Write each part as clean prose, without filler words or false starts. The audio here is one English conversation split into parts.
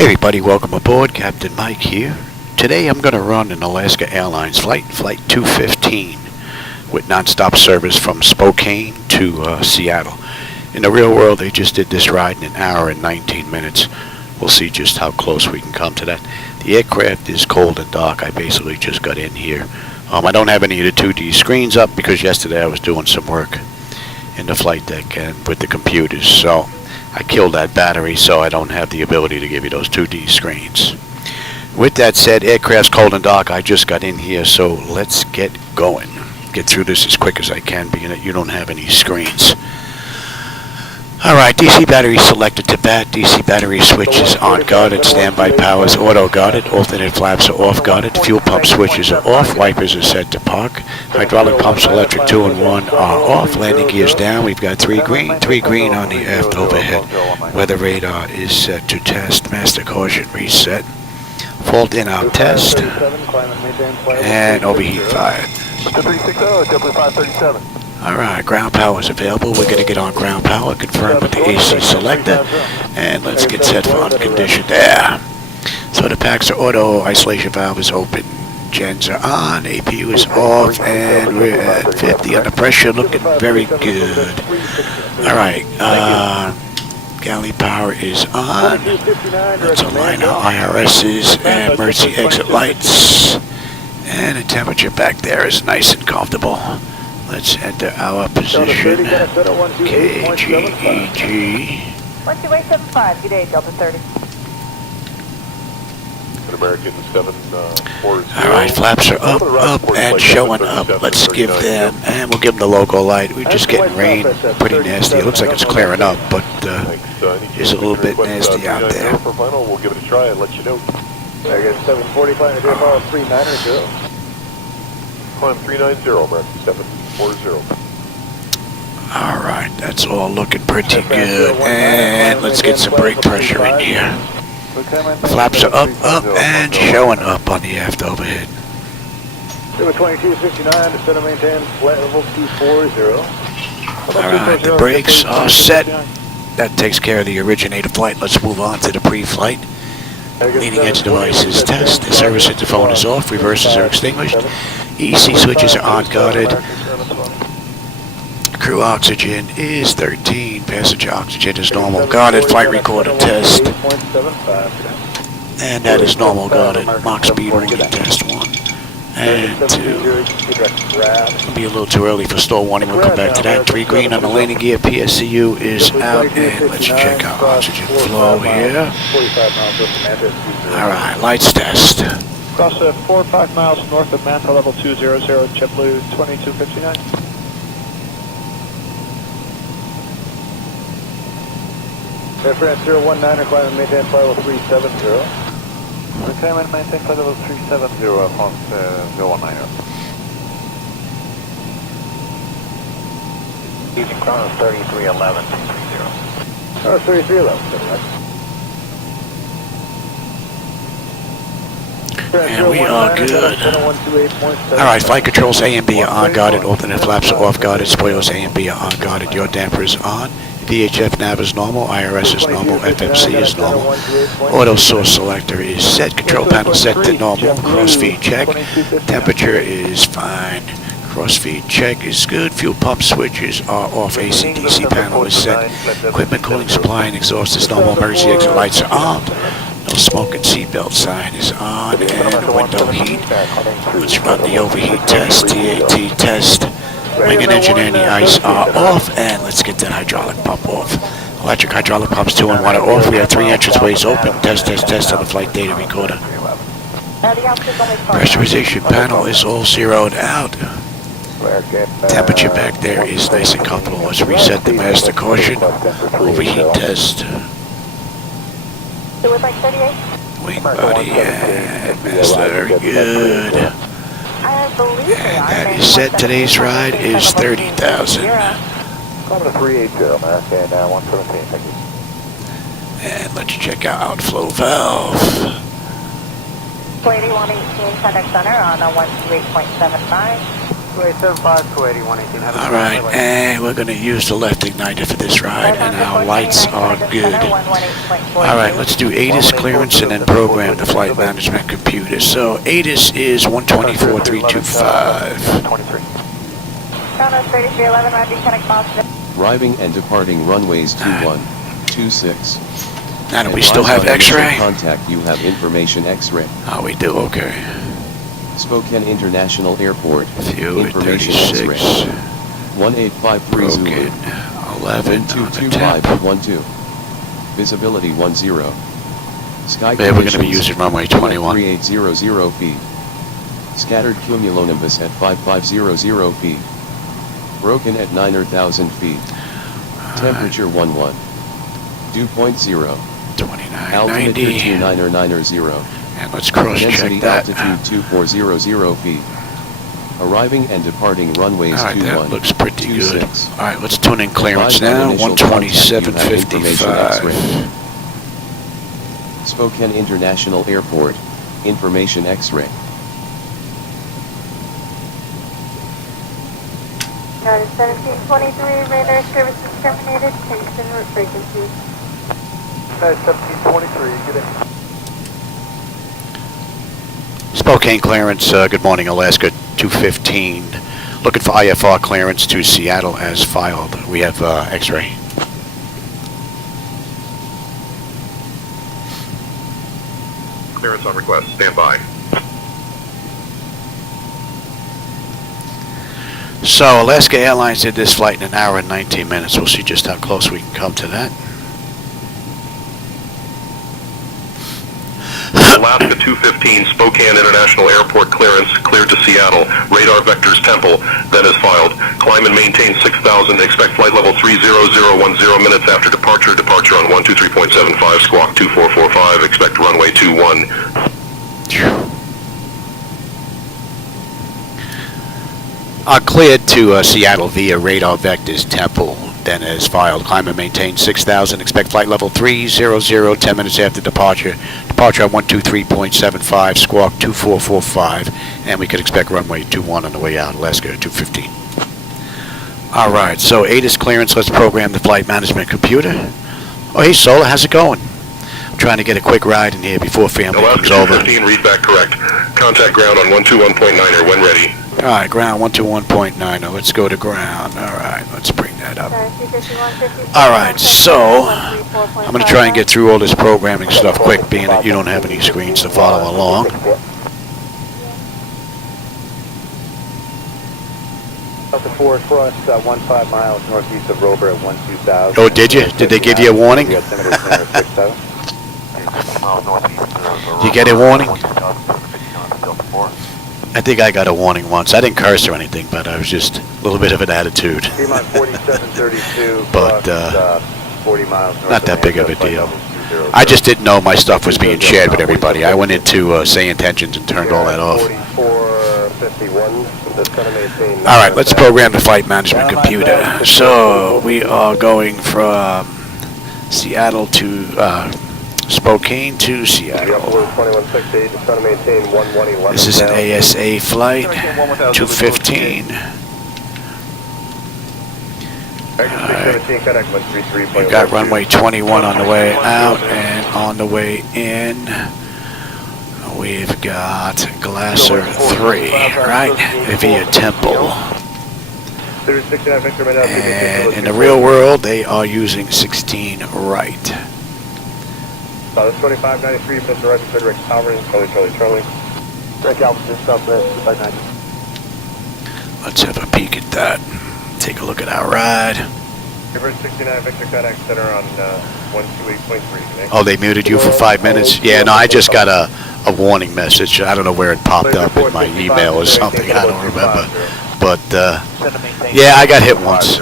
Hey everybody, welcome aboard. Captain Mike here. Today I'm going to run an Alaska Airlines flight, Flight 215, with nonstop service from Spokane to Seattle. In the real world, they just did this ride in an hour and 19 minutes. We'll see just how close we can come to that. The aircraft is cold and dark. I basically just got in here. I don't have any of the 2D screens up because yesterday I was doing some work in the flight deck and with the computers, so I killed that battery, so I don't have the ability to give you those 2D screens. With that said, aircraft's cold and dark. I just got in here, so let's get going. Get through this as quick as I can, being that you don't have any screens. Alright, DC battery selected to bat. DC battery switches on guarded. Standby power is auto guarded. Alternate flaps are off guarded. Fuel pump switches are off. Wipers are set to park. Hydraulic pumps, electric 2 and 1 are off. Landing gears down. We've got 3 green on the aft overhead. Weather radar is set to test. Master caution reset. Fault in our test. And overheat fired. Alright, ground power is available. We're going to get on ground power, confirm with the AC selector, and let's get set for unconditioned there. So the packs are auto, isolation valve is open, gens are on, APU is off, and we're at 50 under pressure, looking very good. Alright, galley power is on. Let's align our IRS's and emergency exit lights. And the temperature back there is nice and comfortable. Let's enter our position. KGEG. 1275, good day, Delta 30. American 740. Alright, flaps are up, and showing up. Let's give them, and we'll give them the logo light. We're just getting rain, pretty nasty. It looks like it's clearing up, but it's a little bit nasty out there. We'll give it a try and let you know. American 740, climb to climb 390. Climb 390, American 740. Alright, that's all looking pretty good. And let's get some brake pressure in here. Flaps are up, and showing up on the aft overhead. 2259 to center maintain flight level 240. Alright, the brakes are set. That takes care of the originator flight. Let's move on to the pre-flight. Leading edge devices test. The service interphone is off. Reverses are extinguished. EC switches are on guarded. Crew oxygen is 13. Passenger oxygen is normal guarded. Flight recorder test. And that is normal guarded. Mach speed 1 test 1 and 2. It'll be a little too early for stall warning. We'll come back to that. 3 green on the landing gear. PSCU is out. And let's check our oxygen flow here. Alright, lights test. Cross 4 or 5 miles north of Manta level 200, JetBlue 2259. Air France 019, climb and maintain flight level 370. Climb and maintain flight level 370 on 019. Using Chronos 3311, 3311. And we are good. Alright, flight controls A and B are on guarded. Alternate flaps are off guarded. Spoilers A and B are on guarded. Your damper is on. VHF nav is normal. IRS is normal. FMC is normal. Auto source selector is set. Control panel set to normal. Crossfeed check. Temperature is fine. Crossfeed check is good. Fuel pump switches are off. AC/DC panel is set. Equipment cooling supply and exhaust is normal. Emergency exit lights are on. No smoke and seatbelt sign is on, and window heat. Let's run the overheat test, TAT test. Wing and engine anti-ice are off, and let's get that hydraulic pump off. Electric hydraulic pumps 2 and 1 are off. We have 3 entranceways open. Test on the flight data recorder. Pressurization panel is all zeroed out. Temperature back there is nice and comfortable. Let's reset the master caution. Overheat test. Wing body and master, good. And that is set. Today's ride is 30,000. And let's check out outflow valve. Flight 118 FedEx Center on 128.75. 275, 280, 118. All right, and we're going to use the left igniter for this ride, and our lights are good. All right, let's do ATIS clearance and then program the flight management computer. So ATIS is 124.325. 23. Chrono 3311, Roger, connect positive. Arriving and departing runways 21, 26. Now, do we still have X-ray? Contact, you have information X-ray. Oh, we do, okay. Spokane International Airport. Fuel Information 36. X-ray. 1853 Zulu. Broken. 11 on the 225 tap. 12. Visibility 10. Sky Yeah, we're going to be conditions, using runway 21. 3800 feet. Scattered cumulonimbus at 5500 feet. Broken at 9,000 feet. Temperature 11. Dew point 0. 2990. Altitude 29990. And let's cross-check Density that. altitude 2400 feet. Arriving and departing runways All right, 21, that looks pretty good. 26. All right, let's tune in clearance Advise now. on initial contact, you have information 127.55. X-ray. Spokane International Airport. Information X-ray. Got it, 1723, radar services terminated, change in route frequency. 1723, get in. Spokane clearance, good morning, Alaska 215. Looking for IFR clearance to Seattle as filed. We have X-ray. Clearance on request. Stand by. So Alaska Airlines did this flight in an hour and 19 minutes. We'll see just how close we can come to that. Alaska 215, Spokane International Airport clearance, cleared to Seattle. Radar vectors Temple, then is filed. Climb and maintain 6,000. Expect flight level 30010 minutes after departure. Departure on 123.75, squawk 2445. Expect runway 21. Cleared to Seattle via radar vectors Temple, then as filed. Climb and maintain 6,000. Expect flight level 300 10 minutes after departure. Departure on 123.75, squawk 2445, and we could expect runway 21 on the way out, Alaska 215. All right, so ATIS clearance, let's program the flight management computer. Oh, hey, Solar, how's it going? I'm trying to get a quick ride in here before family Alaska comes over. 215, read back correct. Contact ground on 121.9er when ready. All right, ground 121.9. Let's go to ground. All right, let's bring that up. All right, so I'm going to try and get through all this programming stuff quick, being that you don't have any screens to follow along. Delta 4 crossed 15 miles northeast of Rover at 12,000. Oh, did you? Did they give you a warning? You get a warning? I think I got a warning once. I didn't curse or anything, but I was just a little bit of an attitude. But 40 miles not that big of a deal. I just didn't know my stuff was being shared with everybody. I went into SayIntentions and turned all that off. All right, let's program the flight management computer. So we are going from Seattle to Spokane to Seattle. This is an ASA flight, 215. Alright. We've got runway 21 on the way out, and on the way in, we've got Glasser 3, right, via Temple. And in the real world, they are using 16 right. South 2593, Mr. Right, Frederick, Towering, Charlie. Direct altitude, southwest, 259. Let's have a peek at that. Take a look at our ride. River 69, Victor Kodak Center on 128.3. Oh, they muted you for 5 minutes? Yeah, no, I just got a warning message. I don't know where it popped up in my email or something. I don't remember. But, yeah, I got hit once.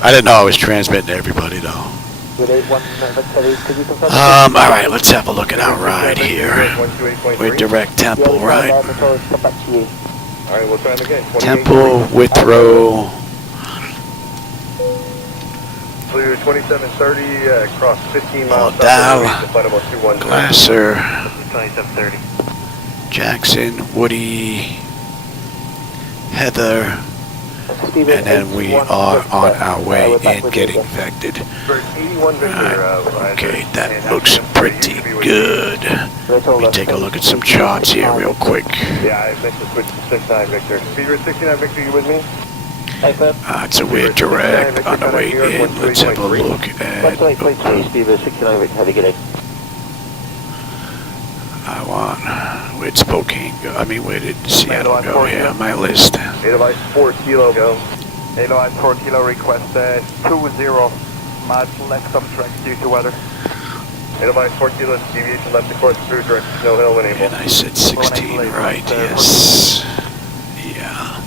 I didn't know I was transmitting to everybody, though. All right, let's have a look at our ride here. We're direct Temple, right? Temple, Withrow. Clear 2730, cross 15 miles. Dow, Glasser, 2730. Jackson, Woody, Heather, and then we are on our way and getting vectored. Okay, that looks pretty good. Let me take a look at some charts here real quick. Yeah, I meant to switch to 69 Victor. Speedbird 69 Victor, you with me? It's a weird direct on the way in. Let's have a look at... I want... Where'd Spokane go? I mean, where did Seattle go here on my list? Advice 4 kilo, go. Advice 4 kilo, request 20 miles left of track due to weather. Advice 4 kilo, deviation left to course through direct Snow Hill when able. And I said 16, right, yes. Yeah.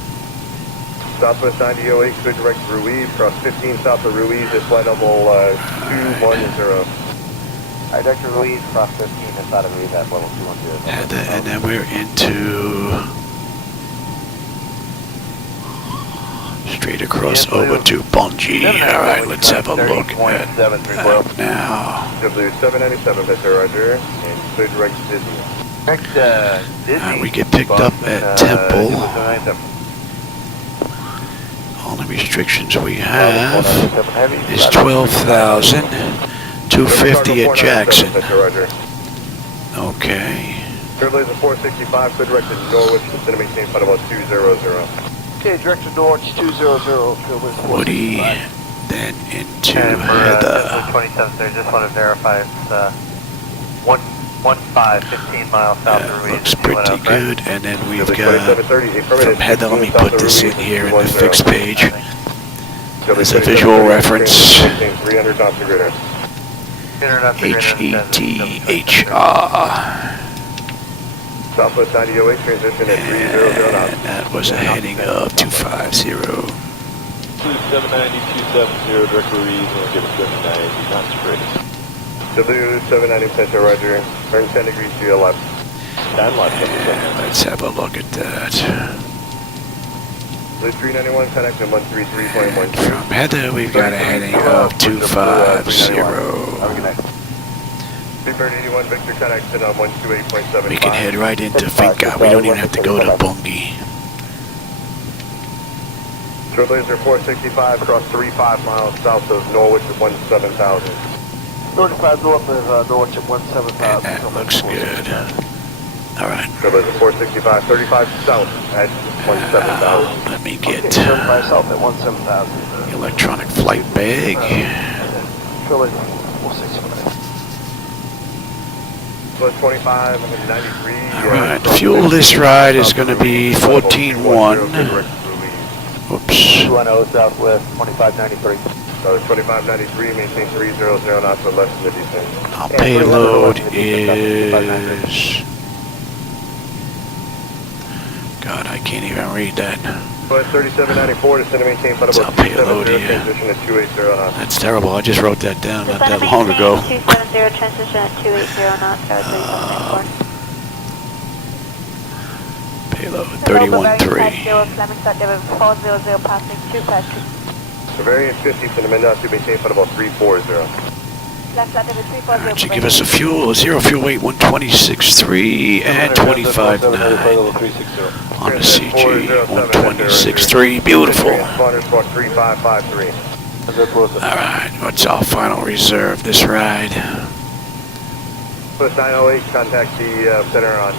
Southwest 9008, good direct Ruiz, cross 15 south of Ruiz, is flight level 210. Alright, Dr. Ruiz, cross 15 inside of Ruiz at level 210. And then we're into... straight across over to Bungie. Alright, let's have a look at that now. W797, Mr. Roger, and good direct Disney. We get picked up at Temple. Only restrictions we have is 12,250 at Jackson. Okay. Third laser 465, good direct to Norwich, consider maintain flight about 200. Okay, direct to Norwich 200. Woody, then into Heather. 27, sir. Just want to verify it's 15 miles south of Ruiz. Looks pretty good, and then we've got from Heather. Let me put this in here in the fixed page as a visual reference. HETHR. Southwest 9008 transition at 300 knots. And that was a heading of 250. 270, 270, direct Ruiz, and give us 79 knots straight. W790 Central, Roger. Turn 10 degrees to your left. And let's have a look at that. Blue 391, connect to 133.12. From Heather, we've got a heading of 250. Speedbird 81, Victor connection on 128.75. We can head right into Finca. We don't even have to go to Bungie. Short laser 465, cross 35 miles south of Norwich at 17,000. 35 north of Norwich at 17,000. And that looks good. Alright. Short laser 465, 35 south at 17,000. Let me get 35 south at 17,000. electronic flight bag. Short laser 465. Plus 25, 93. Alright, fuel this ride is going to be 14.1. Oops. 210 southwest, 2593. So 2593, maintain 300 knots or less than the descent. Our payload is... God, I can't even read that. But 3794, descend to maintain flight about 270, transition at 280 knots. That's terrible. I just wrote that down not that long ago. 270, transition at 280 knots, Payload 31.3. So variant 50 from the Mendoza to maintain flight about 340. Alright, you give us a fuel, zero fuel weight 126.3 and 25.9 on the CG 126.3 beautiful. Alright, what's our final reserve this ride? Plus 908, contact the center on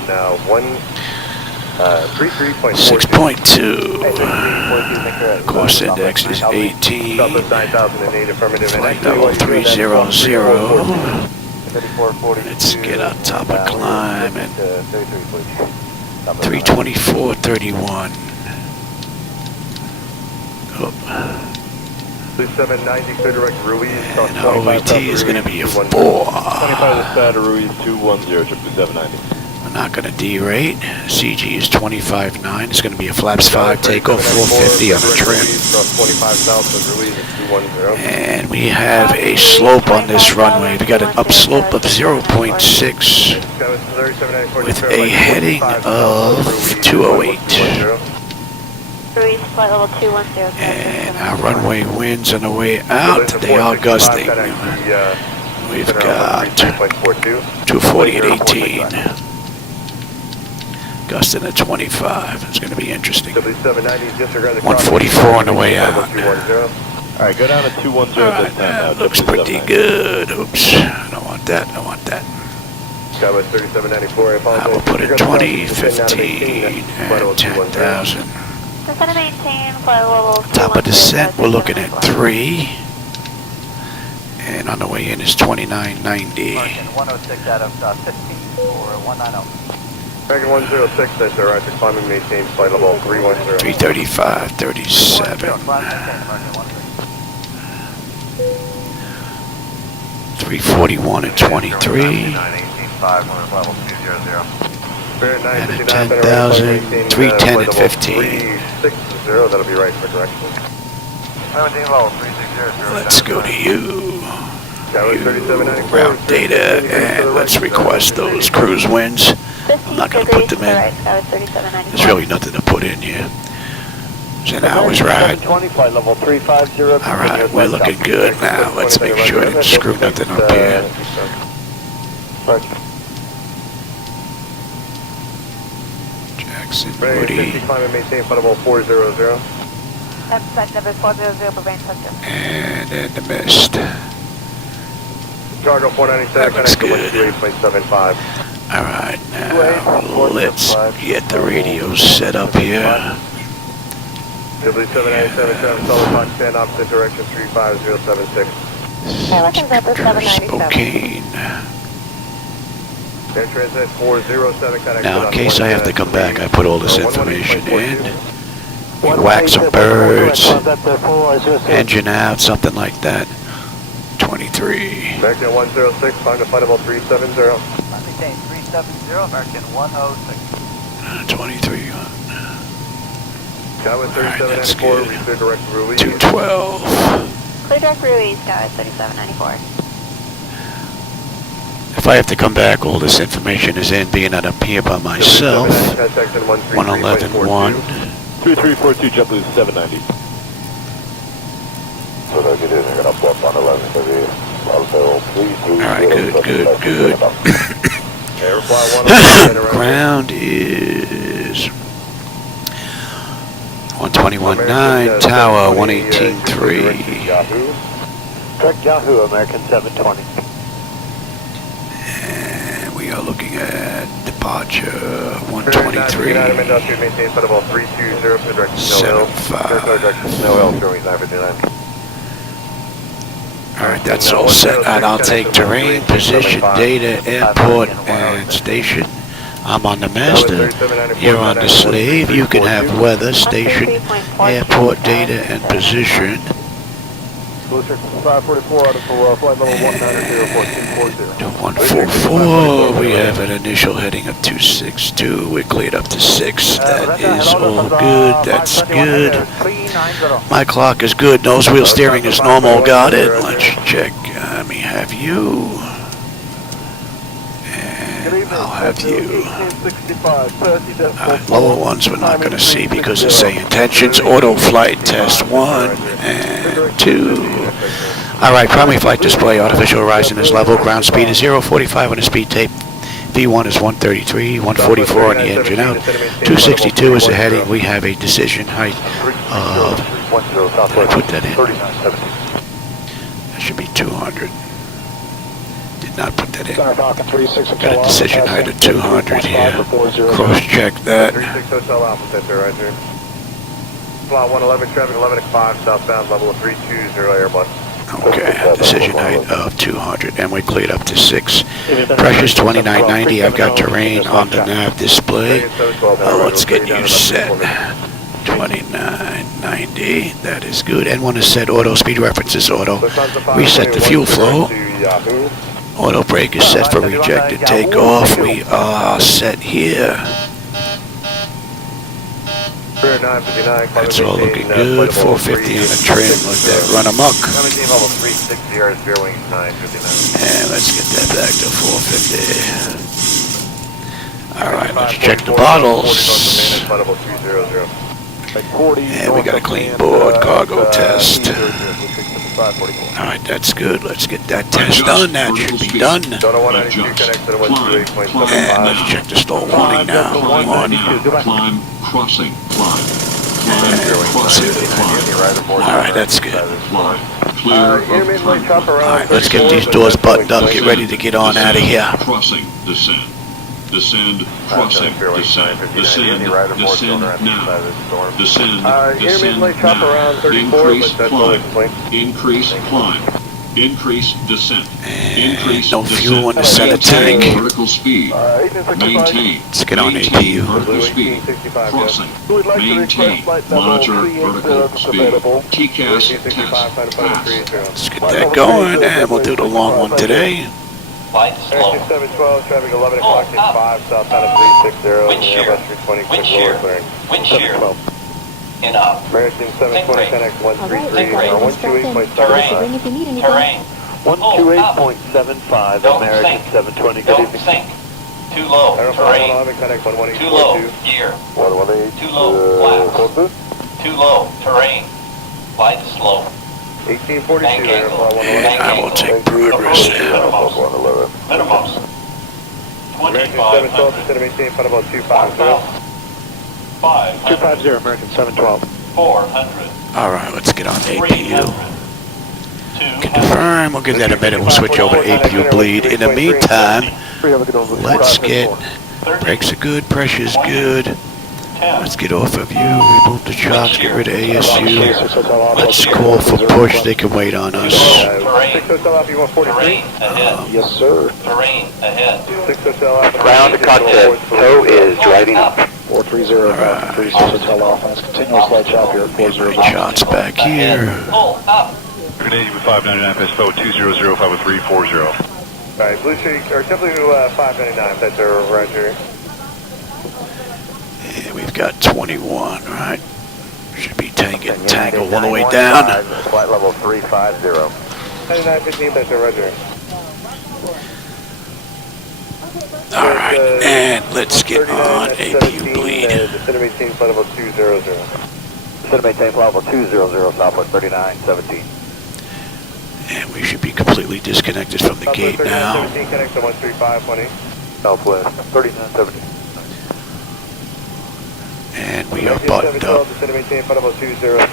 6.2. Course index is 18. Southwest 9008, affirmative. Flight level 300. Let's get on top of climb at 324.31. Oh. 790, clear direct Ruiz. And our OET is going to be a 4. 25 to Ruiz 210, 790. I'm not going to derate. CG is 25.9. It's going to be a flaps 5 takeoff 450 on the trim. And we have a slope on this runway. We got an upslope of 0.6 with a heading of 208. Ruiz, flight level 210. And our runway winds on the way out. They are gusting. We've got 240 at 18. Gusting at 25. It's going to be interesting. W790, disregard the 144 on the way out. Alright, go down to 210 All this right, time now. that looks pretty good. Oops, I don't want that. I want that. Skywest 3794, I apologize. I will put it 20, 15, and 10,000. Descend to maintain, flight level Top of descent, we're looking at 3. And on the way in is 2990. 106 out of 15 for 190. American 106, that's our right to climb and maintain flight level 310. 335, 37. 341 and 23. 985, level 200. And at 10,000, 310 and 15. 360, that'll be right for direction. Let's go to you. Route data, and let's request those cruise winds. I'm not going to put them in. There's really nothing to put in here. It's an hour's ride. Alright, we're looking good now. Let's make sure I didn't screw nothing up here. Jackson, Woody, and in the mist. Cargo 497, That looks good. 8.75. Alright, now let's get the radios set up here. W797, solid box, stand opposite direction 35076. Spokane. Air transit 407, contact. Now, in case I have to come back, I put all this information in. We whack some birds, engine out, something like that. 23. American 106, climb to flight level 370. Maintain 370, American 106. 23. Skywest Alright, that's 3794, good. we clear direct Ruiz. 212. Clear direct Ruiz, guys, 3794. If I have to come back, all this information is in, being that I'm here by myself. 111.1. 2342, jet blue 790. So they'll get in, they're going to blow up 111. Alright, good, good. Ground is 121.9, tower 118.3. Correct Yahoo, American 720. And we are looking at departure 123. 75. Alright, that's all set. And I'll take terrain, position, data, airport, and station. I'm on the master. You're on the slave. You can have weather, station, airport, data, and position. 544 out of flight level 190.440. 144. We have an initial heading of 262. We're cleared up to 6. That is all good. That's good. My clock is good. Nose wheel steering is normal. Got it. Let's check. Let me have you. And I'll have you. Lower ones we're not going to see because of SayIntentions. Auto flight test 1 and 2. Alright, primary flight display, artificial horizon is level, ground speed is 045 on the speed tape, V1 is 133, 144 on the engine out, 262 is the heading. We have a decision height of, did I put that in? That should be 200. Did not put that in. Got a decision height of 200 here. Cross check that. 36 Hotel Alpha Center, Roger. Flight 111, traffic 11 o'clock, southbound level of 320 Airbus. Okay, decision height of 200, and we cleared up to 6. Pressure's 2990. I've got terrain on the nav display. Let's get you set. 2990. That is good. N1 is set. Auto speed references auto. Reset the fuel flow. Auto brake is set for rejected takeoff. We are set here. That's all looking good. 450 on the trim. Let that run amok. And let's get that back to 450. Alright, let's check the bottles. And we got a clean board cargo test. Alright, that's good. Let's get that test done. That should be done. And let's check the stall warning now. Climb, crossing, climb. Climb, crossing, climb. Alright, that's good. Climb. Clear of climb. Alright, let's get these doors buttoned up. Get ready to get on out of here. Crossing, descend. Descend, crossing, descend, descend, descend now. Descend, descend now. Increase climb. Increase climb. Increase descent. Increase no fuel in the center tank. Vertical speed. Maintain. Let's get on Maintain APU. vertical speed. Crossing. Maintain. Monitor vertical speed. TCAS test pass. Let's get that going, and we'll do the long one today. Flight slow. 712, traffic 11 o'clock at 5, southbound at 360, Wind shear. Airbus 320, quick lower clearing. Wind shear. Enough. American 720, 10X 133, or 128.75. Terrain. 128.75, Don't American sink. 720, good Don't evening. sink. Too low. Terrain. 111, 10X 11842. Too low. Gear. 118. Too low. Flaps. Too low. Terrain. Flight slow. 1842, Bank angle. Bank I will angle. take progress Approach now. minimums. American 712, 2500. descend maintain, final about 250. 500. 250, American 712. 400. Alright, let's get on 300. APU. Confirm. We'll give that a minute. We'll switch over to APU bleed. In the meantime, let's get brakes are good, pressure's good. Let's get off of you, remove the chocks, get rid of ASU. Let's call for push, they can wait on us. Terrain. 6 Hotel Alpha, you want 43? Terrain ahead. Yes, sir. Terrain ahead. 6 Hotel Alpha. Ground to cockpit. Tow is driving up. 430, 36 Hotel Alpha, it's continuous light chop here at 40. Right shots back here. Pull up. Grenade with 599, PSPO 200-50340. Alright, Blue Streak, or simply 599, that's our Roger. And we've got 21, right? Should be tangled all the way down. Flight level 350. 9915, that's our Roger. Alright, and let's get on APU bleed. Descend maintain, flight level 200. Descend maintain, flight level 200, Southwest 3917. And we should be completely disconnected from the gate now. 3917, connect to 13520. Southwest 3970. And we are buttoned up.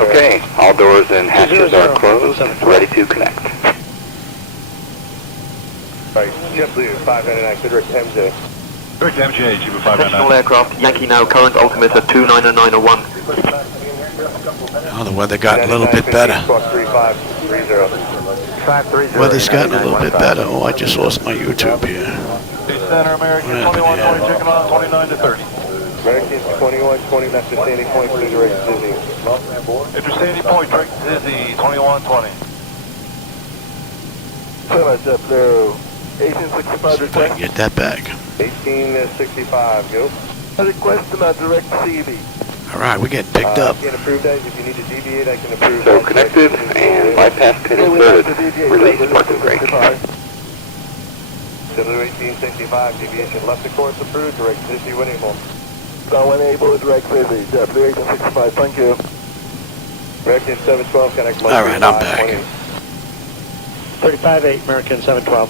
Okay, all doors and hatches are closed, ready to connect. Right, JetBlue 599, direct MJ. Direct MJ, Jibo 599. Professional aircraft, Yankee now, current altimeter 29901. Oh, the weather got a little bit better. Weather's gotten a little bit better. Oh, I just lost my YouTube here. Center American What happened 2120, checking on 29 to 30. American 2120, that's the Sandy Point, to direct Dizzy. Enter Sandy Point, direct Dizzy, 2120. JetBlue 1865 See if I can get that back. 1865, go. I request about direct CB. Alright, we're getting picked up. I can approve that. If you need to deviate, I can approve So that. connected and bypass pin inserted. Release parking brake. W1865, deviation left of course approved, direct Dizzy when able. So when able, direct Dizzy, JetBlue 1865, thank you. American 712, connect 13520. Alright, I'm back. 35-8, American 712.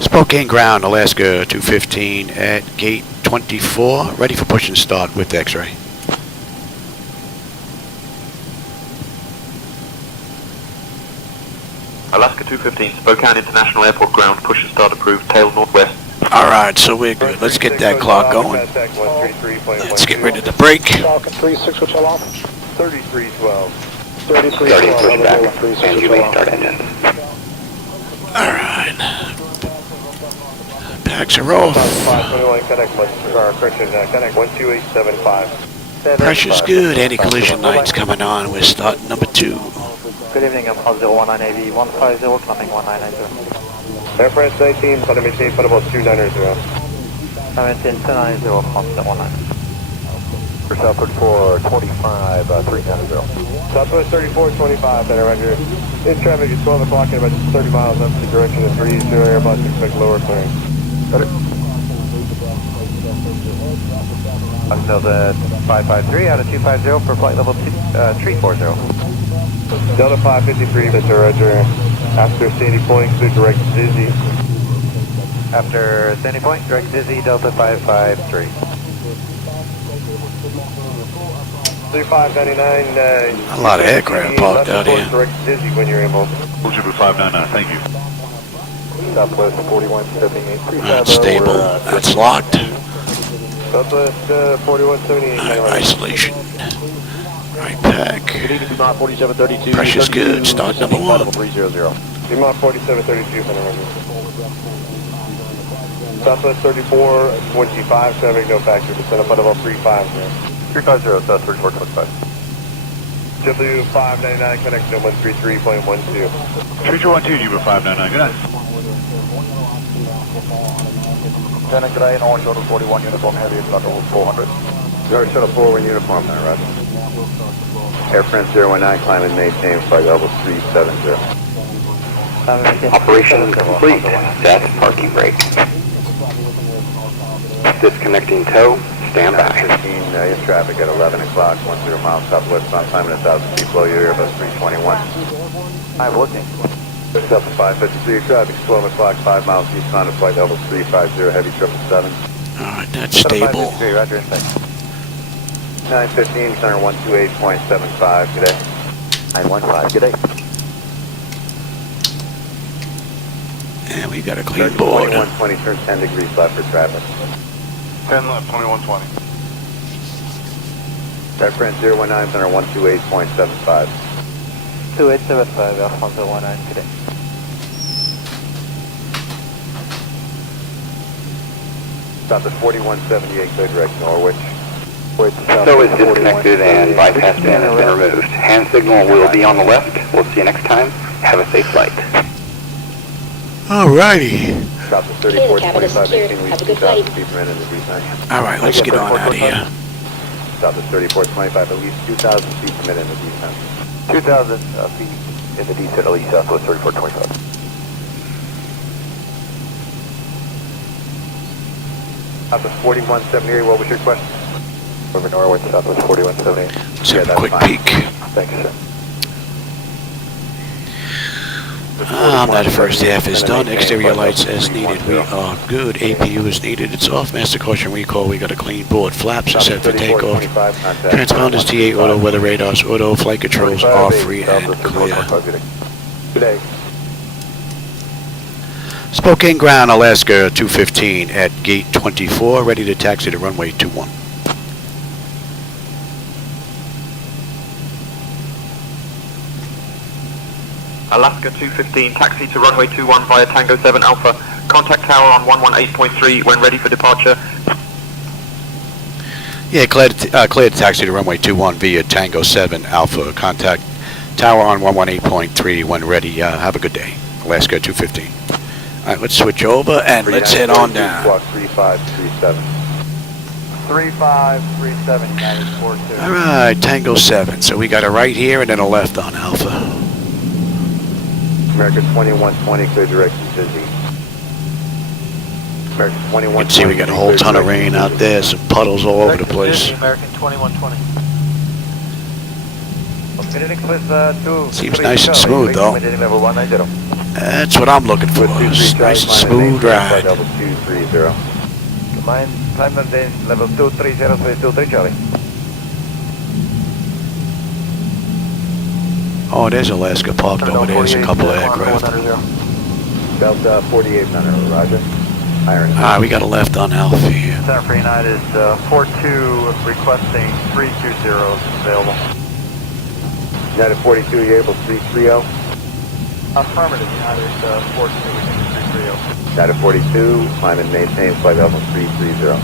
Spokane ground, Alaska 215 at gate 24. Ready for push and start with X-ray. Alaska 215, Spokane International Airport ground, push and start approved, tail northwest. Alright, so we're good. Let's get that clock going. Let's get rid of the brake. Falcon 36, which I'll offer. 3312. 30 pushback, and you may start engine. Alright. Packs are off. 521, connect 12875. Pressure's good. Anti-collision lights coming on. We're starting number 2. Good evening, I'm 019 AV 150, climbing 1990. Air France 19, Thunder maintain, flight about 290. Maintain 290, Foxtrot 19. For Southwest 425, 390. Southwest 3425, then Roger. In traffic at 12 o'clock and about 30 miles up the direction of 30 Airbus, expect lower clearing. Better. Delta 553 out of 250 for flight level 340. Delta 553, Mr. Roger. After Sandy Point, clear direct Dizzy. After Sandy Point, direct Dizzy, Delta 553. 3599. A lot of aircraft parked out here. Direct Dizzy when you're able. Jupiter 599, thank you. Southwest 4178. That's stable. That's locked. Southwest 4178. Isolation. Right pack. Good evening, Mod 4732. Pressure's good. Start number 1. 300. Mod 4732, Southwest 34, 25, traffic no factor. Descend up level 350. 350, South 3425. W599, connection 133.12. 3212, Jupiter 599, good night. Lieutenant, good day, in Orange Shuttle 41, uniform heavy, it's about 400. Orange Shuttle 41, uniform, there, Roger. Air France 019, climb and maintain, flight level 370. Operation complete. Set parking brake. Disconnecting tow. Stand by. 15, in traffic at 11 o'clock, 10 miles southwest, bound time at 1,000 feet below your Airbus 321. I'm looking. South 553, traffic 12 o'clock, 5 miles eastbound of flight level 350, heavy 777. Alright, that's stable. Roger, inside. 915, center 128.75, good day. 915, good day. And we got a clean board. 2120, turn 10 degrees left for traffic. 10 left, 2120. Air France 019, center 128.75. 2875, Alfonso 19, good day. Stop at 4178, clear direct Norwich. Tow is disconnected and bypass band has been removed. Hand signal will be on the left. We'll see you next time. Have a safe flight. Alrighty. Stop at 3425, 18 weeks, 2,000 feet per minute in the descent. Alright, let's get on out of here. Stop at 3425, at least 2,000 feet per minute in the descent. 2,000 feet in the descent, at least southwest 3425. Stop at 4178, what was your question? Over Norwich, southwest 4178. Let's have a quick peek. Thank you, sir. That first half is done. Exterior lights as needed. We are good. APU is needed. It's off. Master caution recall. We got a clean board. Flaps are set for takeoff. Transponders TA auto. Weather radars auto. Flight controls are free and clear. Good day. Spokane ground, Alaska 215 at gate 24. Ready to taxi to runway 21. Alaska 215, taxi to runway 21 via Tango 7 Alpha. Contact tower on 118.3 when ready for departure. Yeah, cleared to taxi to runway 21 via Tango 7 Alpha. Contact tower on 118.3 when ready. Have a good day. Alaska 215. Alright, let's switch over and let's head on down. Squawk 3537. 3537, United 42. Alright, Tango 7. So we got a right here and then a left on Alpha. American 2120, clear direction Dizzy. American 2120. You can see we got a whole ton of rain out there, some puddles all over the place. American 2120. Seems nice and smooth though. That's what I'm looking for. Nice and smooth ride. Level 230. Command climber then level 230, Charlie. Oh, there's Alaska parked over there. There's a couple of aircraft. Delta 4800, roger. We got a left on Alpha here. Center for United 42 requesting 320 available. United 42, you able 330? Affirmative, United 42, we think 330. United 42, climb and maintain flight level 330.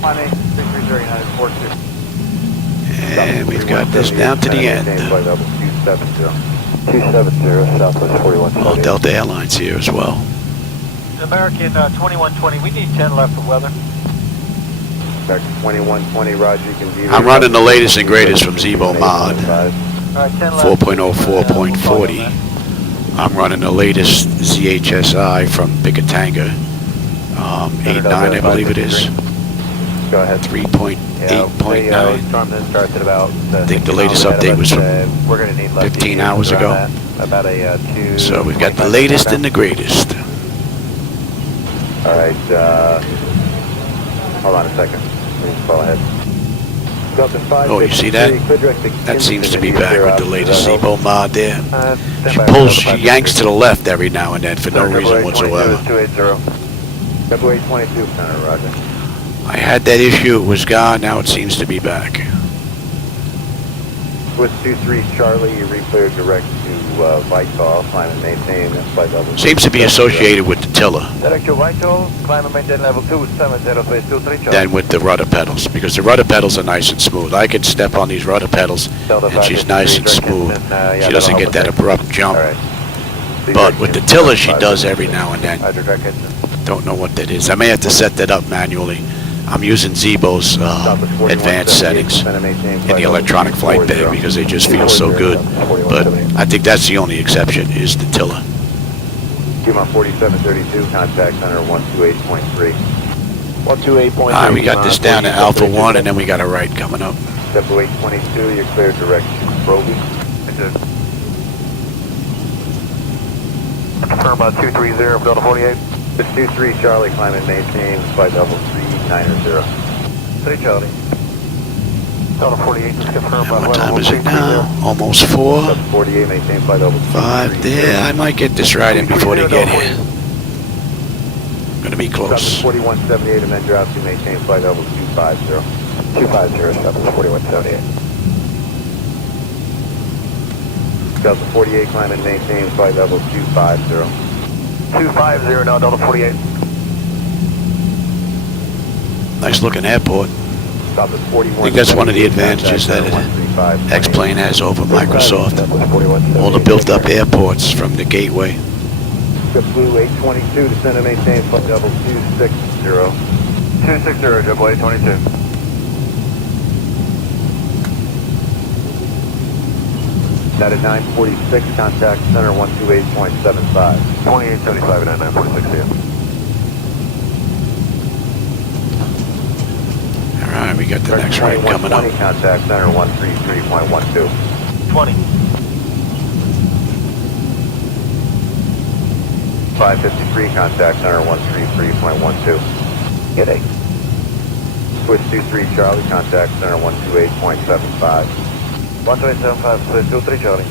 Climb and 330, United 42. And we've got this down to the end. 270, Southwest 41. Oh, Delta Airlines here as well. American 2120, we need 10 left for weather. American 2120, roger, you can be... I'm running the latest and greatest from Zibo-Mod. 4.0, 4.40. I'm running the latest ZHSI from Picatanga. 8.9, I believe it is. Go ahead. 3.8.9. Storm then starts at about. I think the latest update was from we're going to need 15 hours ago. About a 2. So we've got the latest and the greatest. All right. Hold on a second. Please fall ahead. Oh, you see that? That seems to be back with the latest Zibo-Mod there. She yanks to the left every now and then for no reason whatsoever. February 22, Center, roger. I had that issue, it was gone, now it seems to be back. Swiss 23 Charlie, you re-cleared direct to Whitehall, climb and maintain flight level. Seems to be associated with the tiller. Direct to Whitehall, climb and maintain level 27023 Than with the rudder pedals, because the rudder pedals are nice and smooth. I can step on these rudder pedals and she's nice and smooth. She doesn't get that abrupt jump. But with the tiller she does every now and then. Don't know what that is. I may have to set that up manually. I'm using Zibo's advanced settings in the electronic flight bag because they just feel so good. But I think that's the only exception is the tiller. QMA 4732, contact center 128.3. 128.3. All right, we got this down to Alpha 1 and then we got a right coming up. Step 822, you're cleared direct to Broby. Confirm about 230, Delta 48. This 23 Charlie, climb and maintain flight level 390. 3 Charlie. Delta 48, just confirm about what time is it now? Almost 4. Delta 48, maintain flight level 5 there. I might get this right in before they get here. Gonna be close. 4178, amend drop to maintain flight level 250. 250, stop 4178. Delta 48, climb and maintain flight level 250. 250 now, Delta 48. Nice looking airport. Stop at 41. I think that's one of the advantages that X-Plane has over Microsoft. All the built up airports from the gateway. JetBlue 822, descend and maintain flight level 260. 260, JetBlue 822. That at 946, contact center 128.75. 2875 at 946 here. Alright, we got the next right coming up. Contact center 133.12. 20. 553, contact center 133.12. Get 8. Switch 23 Charlie, contact center 128.75. 128.75, Switch 23 Charlie.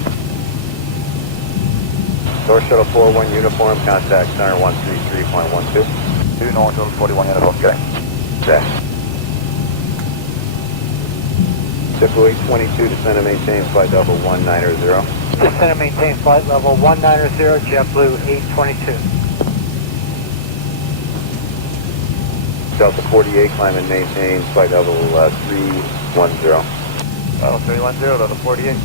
Door Shuttle 41 uniform, contact center 133.12. 2 North Shuttle 41 uniform, okay. Okay. JetBlue 822, descend and maintain flight level 190. Descend and maintain flight level 190, JetBlue 822. Delta 48, climb and maintain flight level 310. Level 310, Delta 48.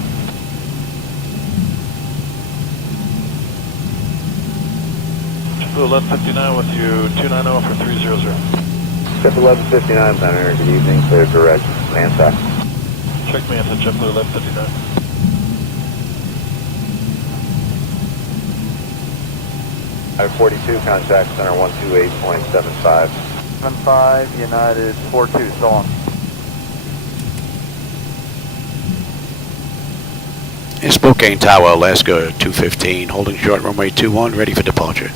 JetBlue 1159 with you, 290 for 300. JetBlue 1159, Center, good evening, clear direct, Landsat. Check me into JetBlue 1159. I-42, contact center 128.75. 75, United 42, so on. In Spokane Tower, Alaska 215, holding short runway 21, ready for departure.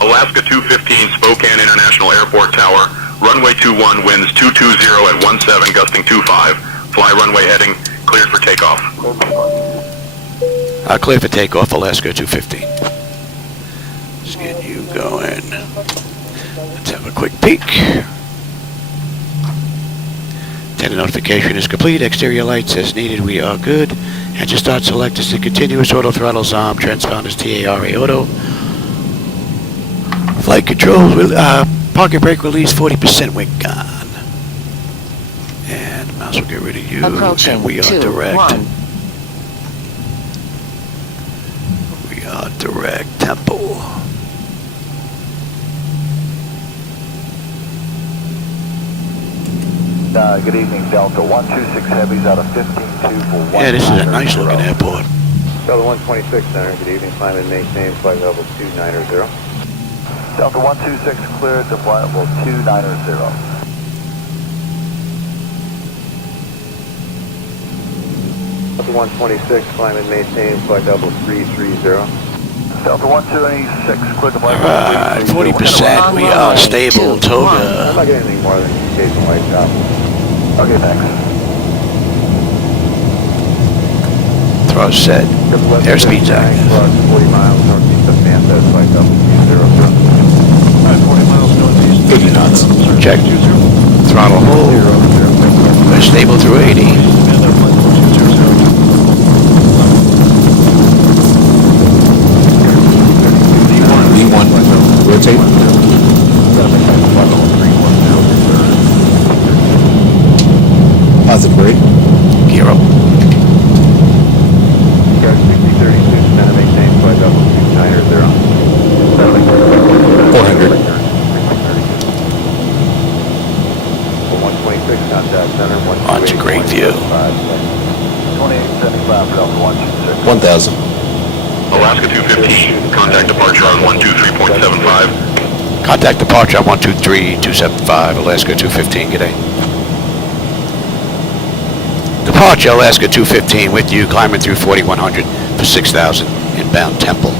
Alaska 215, Spokane International Airport Tower, runway 21, winds 220 at 17, gusting 25. Fly runway heading, cleared for takeoff. Clear for takeoff, Alaska 215. Let's get you going. Let's have a quick peek. Antenna notification is complete. Exterior lights as needed. We are good. Engine start select is the continuous auto throttles arm. Transponders TARA auto. Flight controls, parking brake release 40%, we're gone. And mouse will get rid of you. Approaching and we are 2, direct. 1. We are direct Temple. Good evening, Delta 126 Heavies out of 15-2 for 1. Yeah, this is a nice looking airport. Delta 126 Center, good evening. Climb and maintain flight level 290. Delta 126 cleared to flight level 290. Delta 126, climb and maintain flight level 330. Delta 126 cleared to flight Alright, 40%, we are stable, Toga. I'm not getting anything more than occasional light shot. Okay, thanks. Thrust set. Airspeed's active. 40 miles northeast of Manta, flight level 300. 40 miles northeast. 80 knots. Check. Throttle hold. We're stable through 80. D1, rotate. Positive brake. Gear up. 6032, center maintain flight level 290. 400. 126 contact center. Oh, it's a great view. 2875 for Delta 126. 1000. Alaska 215, contact departure on 123.75. Contact departure on 123.275, Alaska 215, g'day. Departure Alaska 215 with you, climbing through 4100 for 6000, inbound Temple.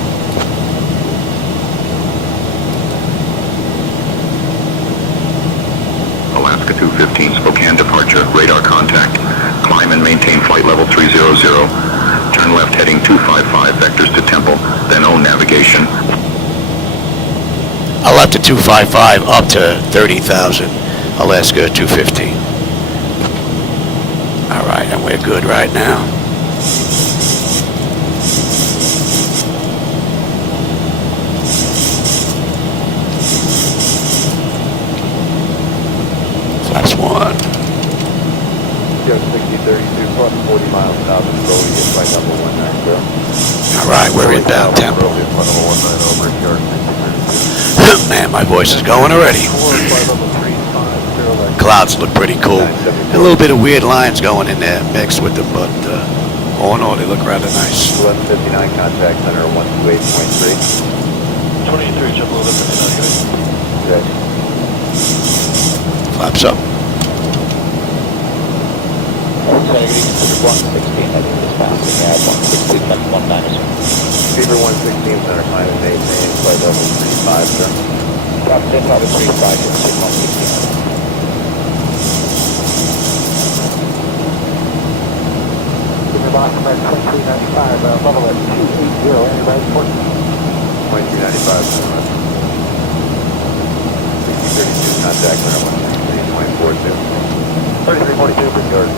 Alaska 215, Spokane departure, radar contact. Climb and maintain flight level 300. Turn left heading 255, vectors to Temple, then own navigation. I left at 255 up to 30,000, Alaska 215. All right, and we're good right now. Flaps 1. 6032 plus 40 miles south of Brody, get flight level 190. All right, we're inbound Temple. Man, my voice is going already. Clouds look pretty cool. A little bit of weird lines going in there mixed with them, but all in all, they look rather nice. 1159 contact center 128.3. 23, jump 1159, Okay. Flaps up. 116, I think it's passing at 116, that's 190. Fever 116 center, climb and maintain flight level 35, sir. Captain, level 35, it's 116. Lock at 2395, level at 280, anybody report? 2395, sir. 6032 contact center 116.42. 3342, bring yours.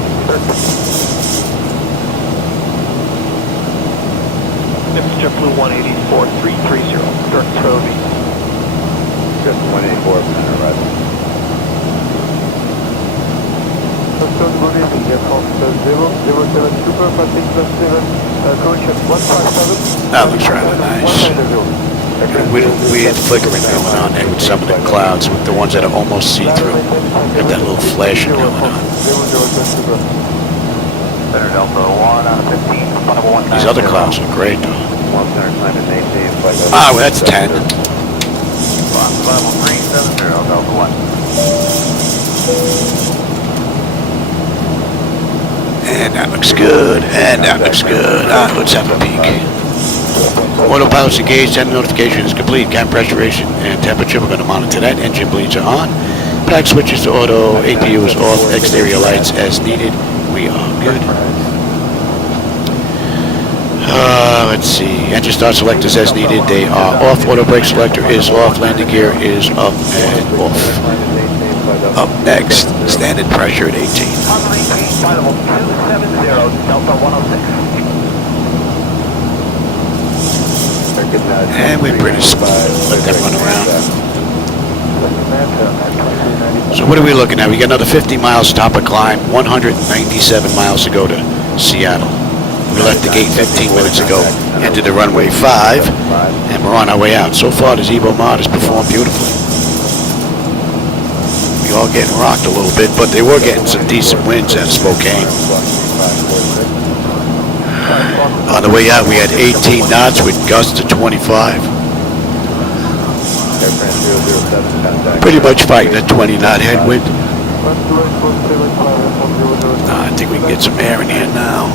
Next JetBlue 184-330, Dirk Toby. Just 184, center, right. Good evening, Aircraft 007 Super, passing plus 7, correction 157. That looks rather nice. Weird flickering going on there with some of the clouds, with the ones that are almost see-through. Got that little flashing going on. Center Delta 1 out of 15, level 190. These other clouds look great though. One center, climb and maintain flight level. Ah, well, that's 10. Level 370, Delta 1. And that looks good, and that looks good. Ah, let's have a peek. Autopilot's engaged, and notification is complete. Cap pressurization and temperature, we're going to monitor that. Engine bleeds are on. Pack switches to auto, APU is off, exterior lights as needed. We are good. Let's see, engine start selectors as needed. They are off, auto brake selector is off, landing gear is up and off. Up next, standard pressure at 18. And we're pretty smooth. Let that run around. So what are we looking at? We got another 50 miles top of climb, 197 miles to go to Seattle. We left the gate 15 minutes ago, entered the runway 5, and we're on our way out. So far, the Zibo-Mod has performed beautifully. We all getting rocked a little bit, but they were getting some decent winds at Spokane. On the way out, we had 18 knots with gusts to 25. Pretty much fighting a 20 knot headwind. I think we can get some air in here now.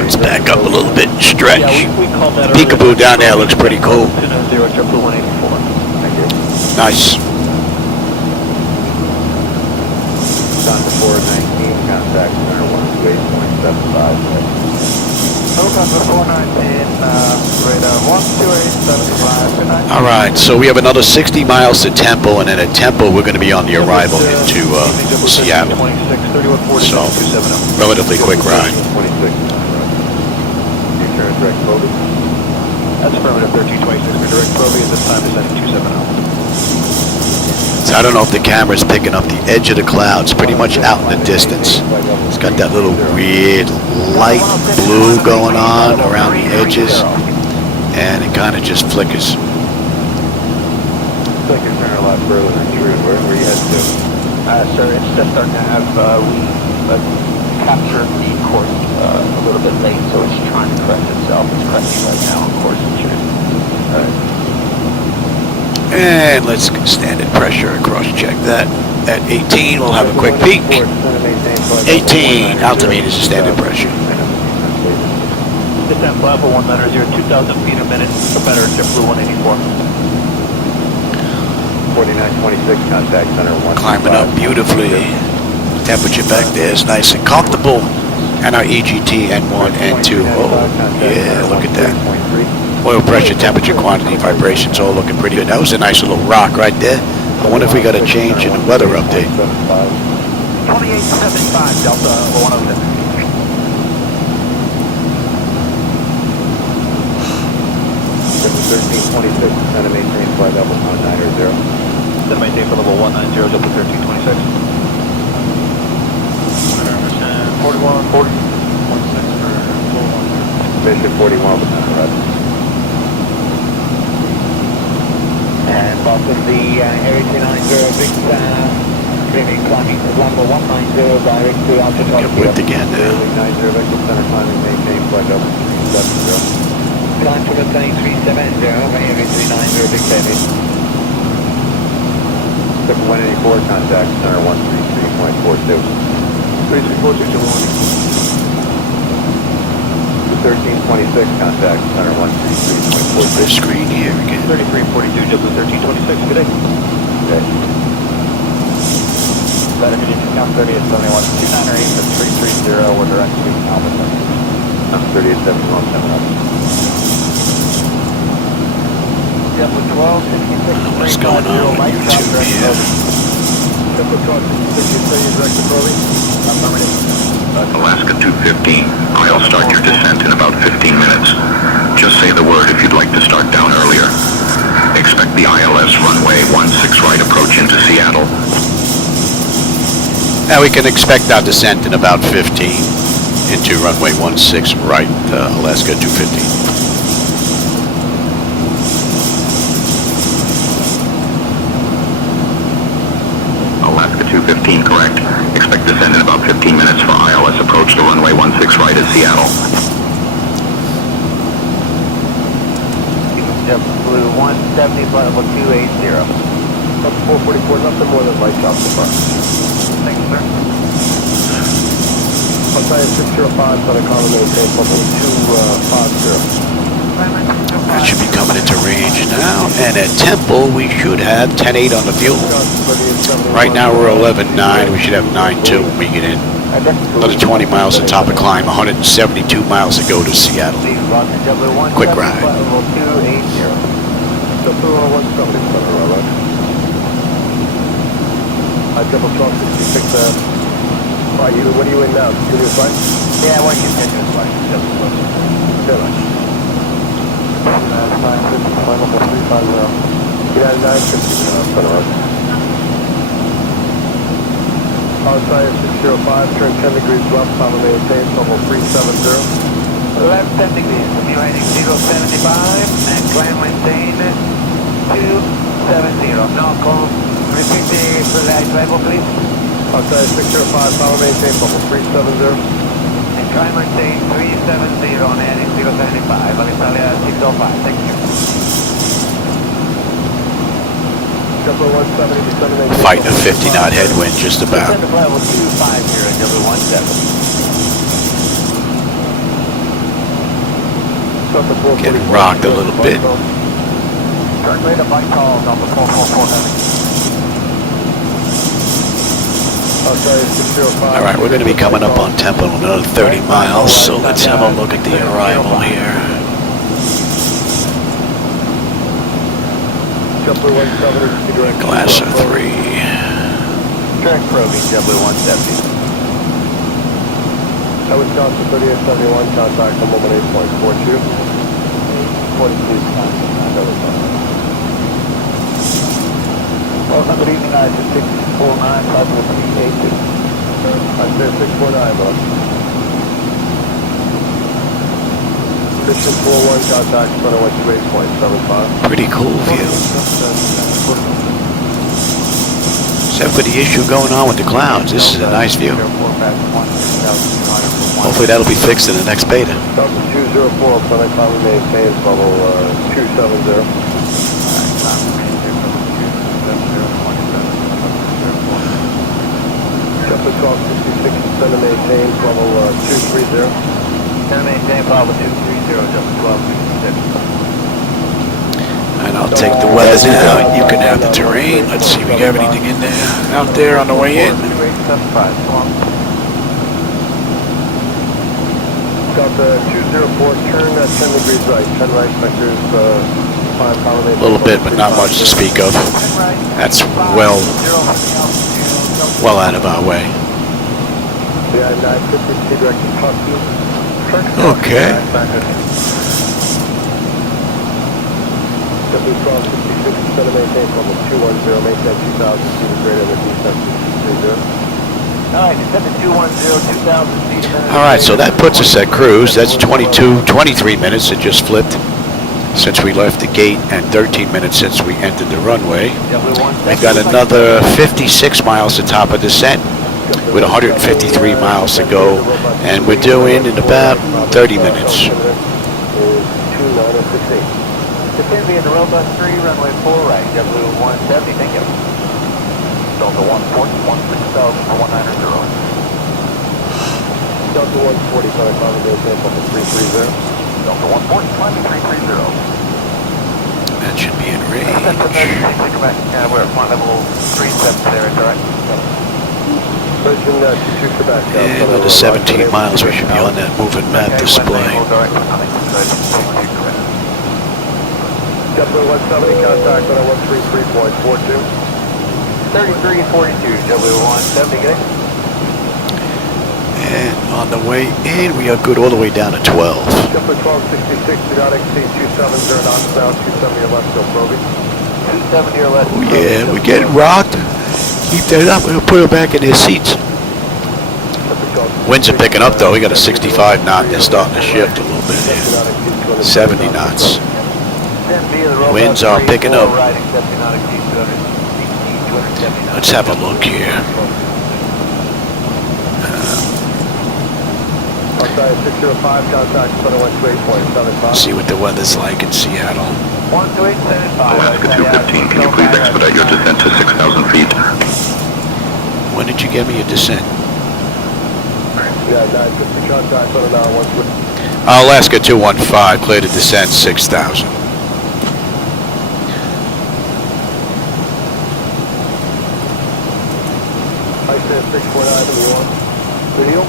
Let's back up a little bit and stretch. Peekaboo down there looks pretty cool. Nice. Down to 419, contact center 128.75. November 419, radar 128.75. All right, so we have another 60 miles to Temple, and then at Temple we're going to be on the arrival into Seattle. So, relatively quick ride. 26. You turn direct Proby. That's affirmative 1326 for direct Proby at this time descending 270. So I don't know if the camera's picking up the edge of the clouds, pretty much out in the distance. It's got that little weird light blue going on around the edges, and it kind of just flickers. Looks like you're turning a lot further than you were. Where you headed to? Sir, it's just starting to have, we captured the course a little bit late, so it's trying to correct itself. It's correcting right now on course and change. All right. And let's standard pressure across check that. At 18, we'll have a quick peek. 18, altimeters is standard pressure. Descent level 190, 2,000 feet a minute, or better, JetBlue 184. 4926, contact center 1. Climbing up beautifully. Temperature back there is nice and comfortable. And our EGT N1, N2. Oh, yeah, look at that. Oil pressure, temperature, quantity, vibrations, all looking pretty good. That was a nice little rock right there. I wonder if we got a change in the weather update. 2875, Delta 107. Delta 1326, center maintain flight level 190. Center maintain for level 190, Delta 1326. 41, 40, 16 for 41. Mission 41%, right? And Boston, the Air 390 big climbing to number 190 direct to altitude. Get width again now. 90 vector center climbing maintain flight level 370. Climb to returning 370, Air 390 big heavy. Triple 184, contact center 133.42. 3342, 1326, contact center 133.42. The screen here again. 3342, Delta 1326, good day. Okay. Latitude count 30 at 71, 298 for 330, we're direct to Alpha. I'm 30 at 71, Delta 12, 56. What's going on on YouTube here? Delta 12, 56, direct to Proby. Alaska 215, I'll start your descent in about 15 minutes. Just say the word if you'd like to start down earlier. Expect the ILS runway 16 right approach into Seattle. Now we can expect our descent in about 15 into runway 16 right, Alaska 215. Alaska 215, correct. Expect descent in about 15 minutes for ILS approach to runway 16 right at Seattle. JetBlue 170, flight level 280. 444, nothing more than light off the front. Thank you, sir. I'll try 605 for the common maintain level 250. That should be coming into range now. And at Temple, we should have 10.8 on the fuel. Right now we're 11.9. We should have 9.2 when we get in. Another 20 miles to top of climb. 172 miles to go to Seattle. Quick ride. Double 1266. What are you in now? Continuous flight? Yeah, we're continuous flight. Good luck. 950, level 350. Yeah, 950 for the road. Outside 605, turn 10 degrees left, common maintain, level 370. Left 10 degrees, simulating 075, and climb maintain 270. No call. Repeat the precise level, please. Outside 605, power maintain, bubble 370. And try maintain 370 on heading 075, Alitalia 605, thank you. Fighting a 50 knot headwind just about. Descend to level 250, W17. Getting rocked a little bit. Turn radar bike call, Delta 444 heavy. Alright, we're going to be coming up on Temple in another 30 miles, so let's have a look at the arrival here. Glass of 3. Track probing W170. That was Johnson 3871, contact on 18.42. Well, good evening, I just 649, positive 382. I said 649, bro. Mission 41, contact, center 128.75. Pretty cool view. Except for the issue going on with the clouds, this is a nice view. Hopefully that'll be fixed in the next beta. Delta 204, Planet Common maintains level 270. Delta 1266, center maintains level 230. Center maintain level 230, Delta 1266. And I'll take the weather now. You can have the terrain. Let's see if we have anything in there. Out there on the way in. Delta 204, turn at 10 degrees right. 10 right vectors, 5 power A little bit, but not much to speak of. That's well out of our way. Yeah, 950 directed Husky. Okay. W1266, center maintain level 210, maintain 2,000 feet or greater with descent 230. Alright, descend to 210, 2,000 feet a minute. Alright, so that puts us at cruise. That's 23 minutes. It just flipped since we left the gate and 13 minutes since we entered the runway. We've got another 56 miles to top of descent with 153 miles to go, and we're due in about 30 minutes. Descend via the robust 3, runway 4 right, W170, thank you. Delta 140, 16,000 for 190. Delta 140, sorry, power maintain level 330. Delta 140, climbing 330. That should be in range. We're at flight level 37 there, correct? Virgin 22 Quebec. And another 17 miles, we should be on that moving map display. Delta 170, contact on 133.42. 3342, W170, good. And on the way in, we are good all the way down to 12. Delta 1266, do not exceed 270 knots down, 270 or less, go probing. 270 or less. Oh yeah, we're getting rocked. Keep that up, we'll put them back in their seats. Winds are picking up though, we got a 65 knot, they're starting to shift a little bit here. 70 knots. Winds are picking up. Let's have a look here. See what the weather's like in Seattle. Alaska 215, can you please expedite your descent to 6,000 feet? When did you give me a descent? Yeah, 950 contact on an hour. Alaska 215, clear to descent 6,000. I said 649 video.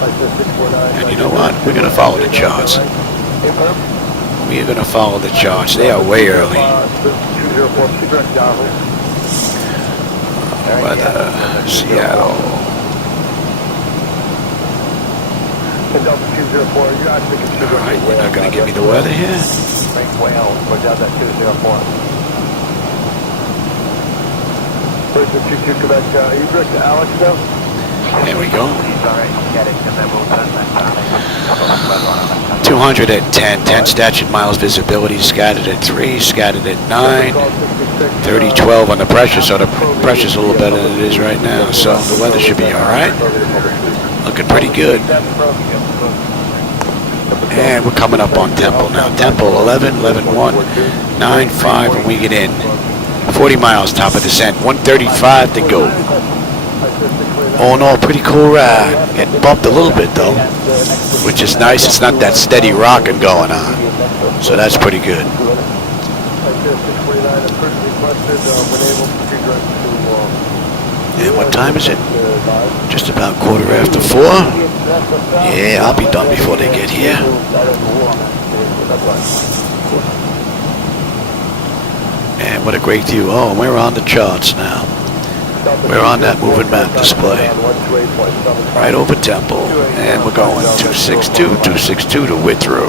I said 649. And you know what? We're going to follow the charts. We are going to follow the charts. They are way early. Weather, Seattle. Alright, you're not going to give me the weather here? There we go. 210, 10 statute miles visibility, scattered at 3, scattered at 9. 30-12 on the pressure, so the pressure's a little better than it is right now. So the weather should be all right. Looking pretty good. And we're coming up on Temple now. Temple 11, 11-1, 9-5 when we get in. 40 miles top of descent, 135 to go. All in all, pretty cool ride. Getting bumped a little bit though, which is nice. It's not that steady rocking going on, so that's pretty good. And what time is it? Just about 4:15. Yeah, I'll be done before they get here. And what a great view. Oh, we're on the charts now. We're on that moving map display. Right over Temple. And we're going 262 to Withrow.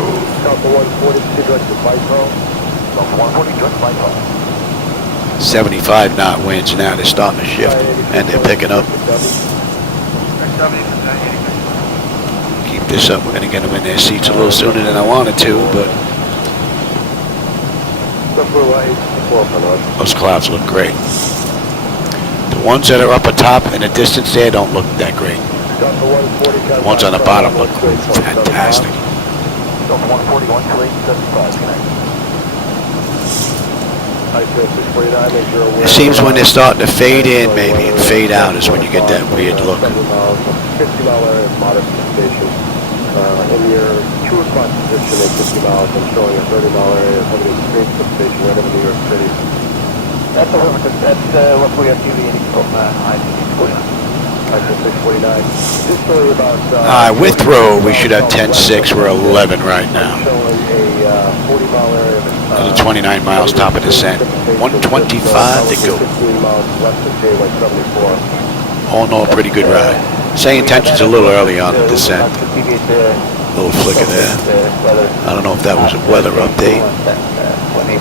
75 knot winds now. They're starting to shift and they're picking up. Keep this up. We're going to get them in their seats a little sooner than I wanted to, but those clouds look great. The ones that are up atop in the distance there don't look that great. The ones on the bottom look fantastic. It seems when they're starting to fade in maybe and fade out is when you get that weird look. 50 mile area of modest station. In your true response position at 50 miles, I'm showing a 30 mile area of somebody's great substation right over New York City. That's what we have deviating from I-649. I-649. Just really about... Withrow, we should have 10-6. We're 11 right now. Showing a 40 mile area of... Another 29 miles top of descent. 125 to go. 15 miles west of Gateway 74. All in all, pretty good ride. SayIntentions a little early on the descent. A little flicker there. I don't know if that was a weather update.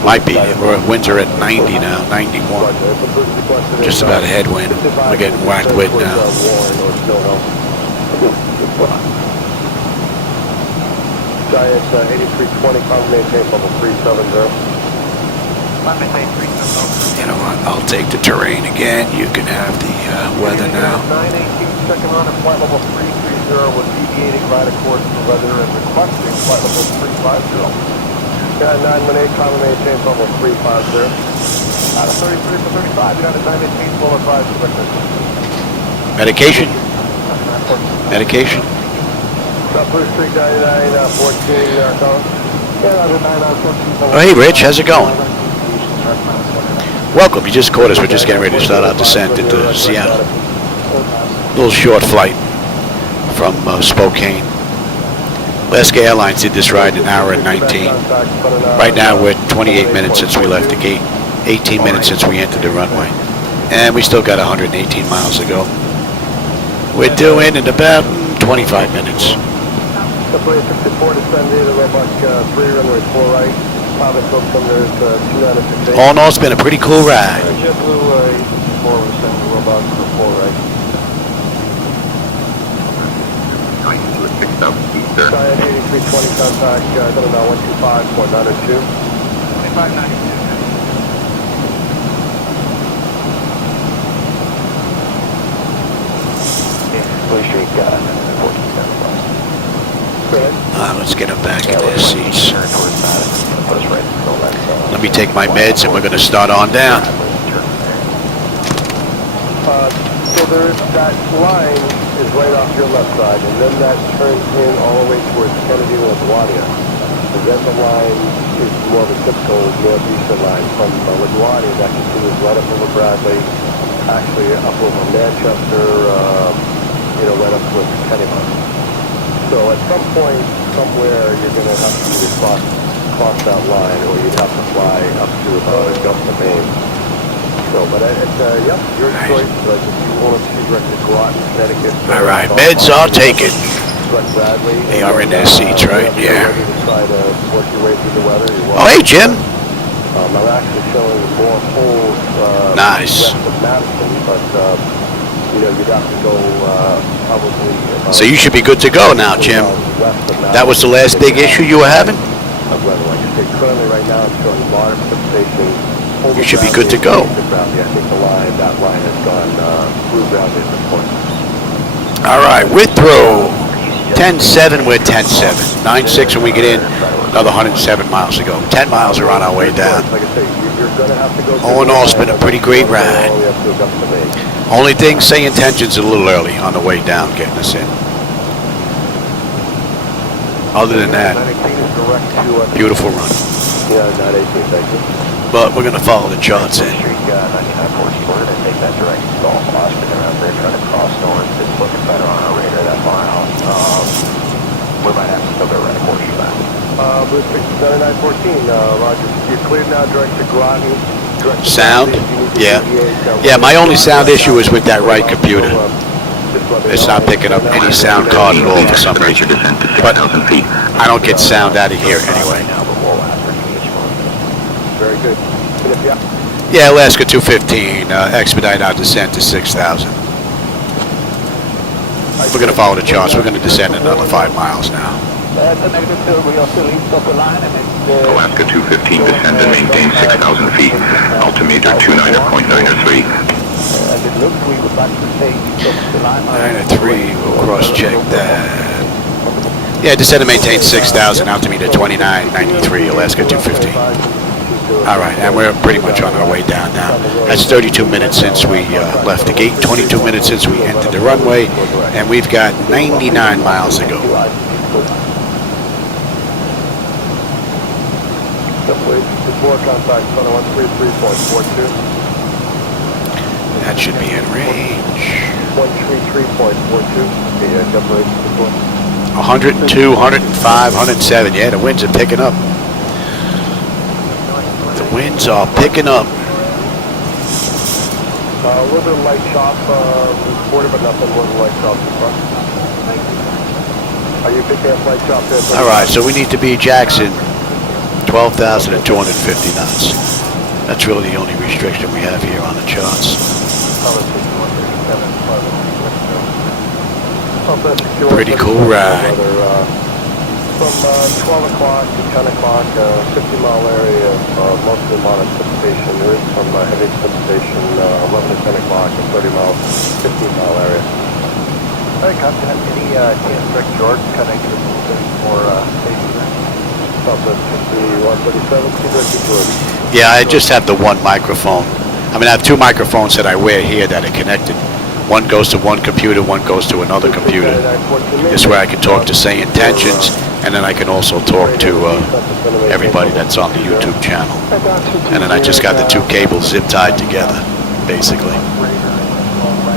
Might be. Winds are at 90 now, 91. Just about a headwind. We're getting whacked with now. Giant 8320, maintain level 370. You know what? I'll take the terrain again. You can have the weather now. 918, second run at flight level 330 was deviating right according to weather and requesting flight level 350. Yeah, 918, common maintain level 350. Out of 33 for 35, you got a 918 full of 5 quickness. Medication? Medication? South Blue Street 99, 14, Collins. Oh, hey, Rich, how's it going? Welcome. You just caught us. We're just getting ready to start our descent into Seattle. Little short flight from Spokane. Alaska Airlines did this ride in an hour and 19. Right now we're 28 minutes since we left the gate. 18 minutes since we entered the runway. And we still got 118 miles to go. We're due in about 25 minutes. All in all, it's been a pretty cool ride. Giant 8320 contact, going now 125.902. 2592. Blue Street, 14 let's get them back in their seats. Let me take my meds and we're going to start on down. So there is that line is right off your left side, and then that turns in all the way towards Kennedy and LaGuardia. And then the line is more of a typical northeastern line from LaGuardia that continues right up over Bradley, actually up over Manchester, right up towards Kennedy. So at some point, somewhere, you're going to have to either cross that line, or you'd have to fly up to Augusta, Maine. So, but it's, your choice. But if you want to see directly to go out in Connecticut. All right, meds are taken. They are in their seats, right? Yeah. Oh, hey, Jim. I'm actually showing more holes nice. west of Madison, but you'd have to go probably... So you should be good to go now, Jim. That was the last big issue you were having? Like I say, currently right now it's showing moderate substation you should be good to go. I think that line has gone through ground at this point. All right, with throw. 10-7, we're 10-7. 9-6 when we get in, another 107 miles to go. 10 miles are on our way down. All in all, it's been a pretty great ride. Only thing, SayIntentions a little early on the way down, getting us in. Other than that, beautiful run. Yeah, 918, thank you. But we're going to follow the charts in. Street 9914, we're going to take that direct Gulf Austin around there, trying to cross north. It's looking better on our radar that mile. We might have to still go right a portion back. Blue Street 9914, Roger. You're cleared now, direct to Groton. Sound? Yeah. Yeah, my only sound issue is with that right computer. It's not picking up any sound card at all for some reason. But I don't get sound out of here anyway. Very good. Yeah, Alaska 215, expedite our descent to 6,000. We're going to follow the charts. We're going to descend another 5 miles now. Alaska 215, descend and maintain 6,000 feet. Altimeter 29.903. 903, we'll cross-check that. Yeah, descend and maintain 6,000, altimeter 29.93, Alaska 215. All right, and we're pretty much on our way down now. That's 32 minutes since we left the gate, 22 minutes since we entered the runway, and we've got 99 miles to go. That should be in range. 102, 105, 107. Yeah, the winds are picking up. The winds are picking up. A little bit of light chop reported, but nothing more than light chop in front. Are you picking up light chop there? All right, so we need to be Jackson, 12,250 knots. That's really the only restriction we have here on the charts. Pretty cool ride. From 12 o'clock to 10 o'clock, 50-mile area of mostly modest precipitation. There is some heavy precipitation, 11 to 10 o'clock, and 30 miles, 15-mile area. All right, Captain, any chance Rick Jordan kind of give us a little bit more safety there? Southwest 137, Yeah, I just have the one microphone. I mean, I have two microphones that I wear here that are connected. One goes to one computer, one goes to another computer. This way I can talk to SayIntentions, and then I can also talk to everybody that's on the YouTube channel. And then I just got the two cables zip tied together, basically.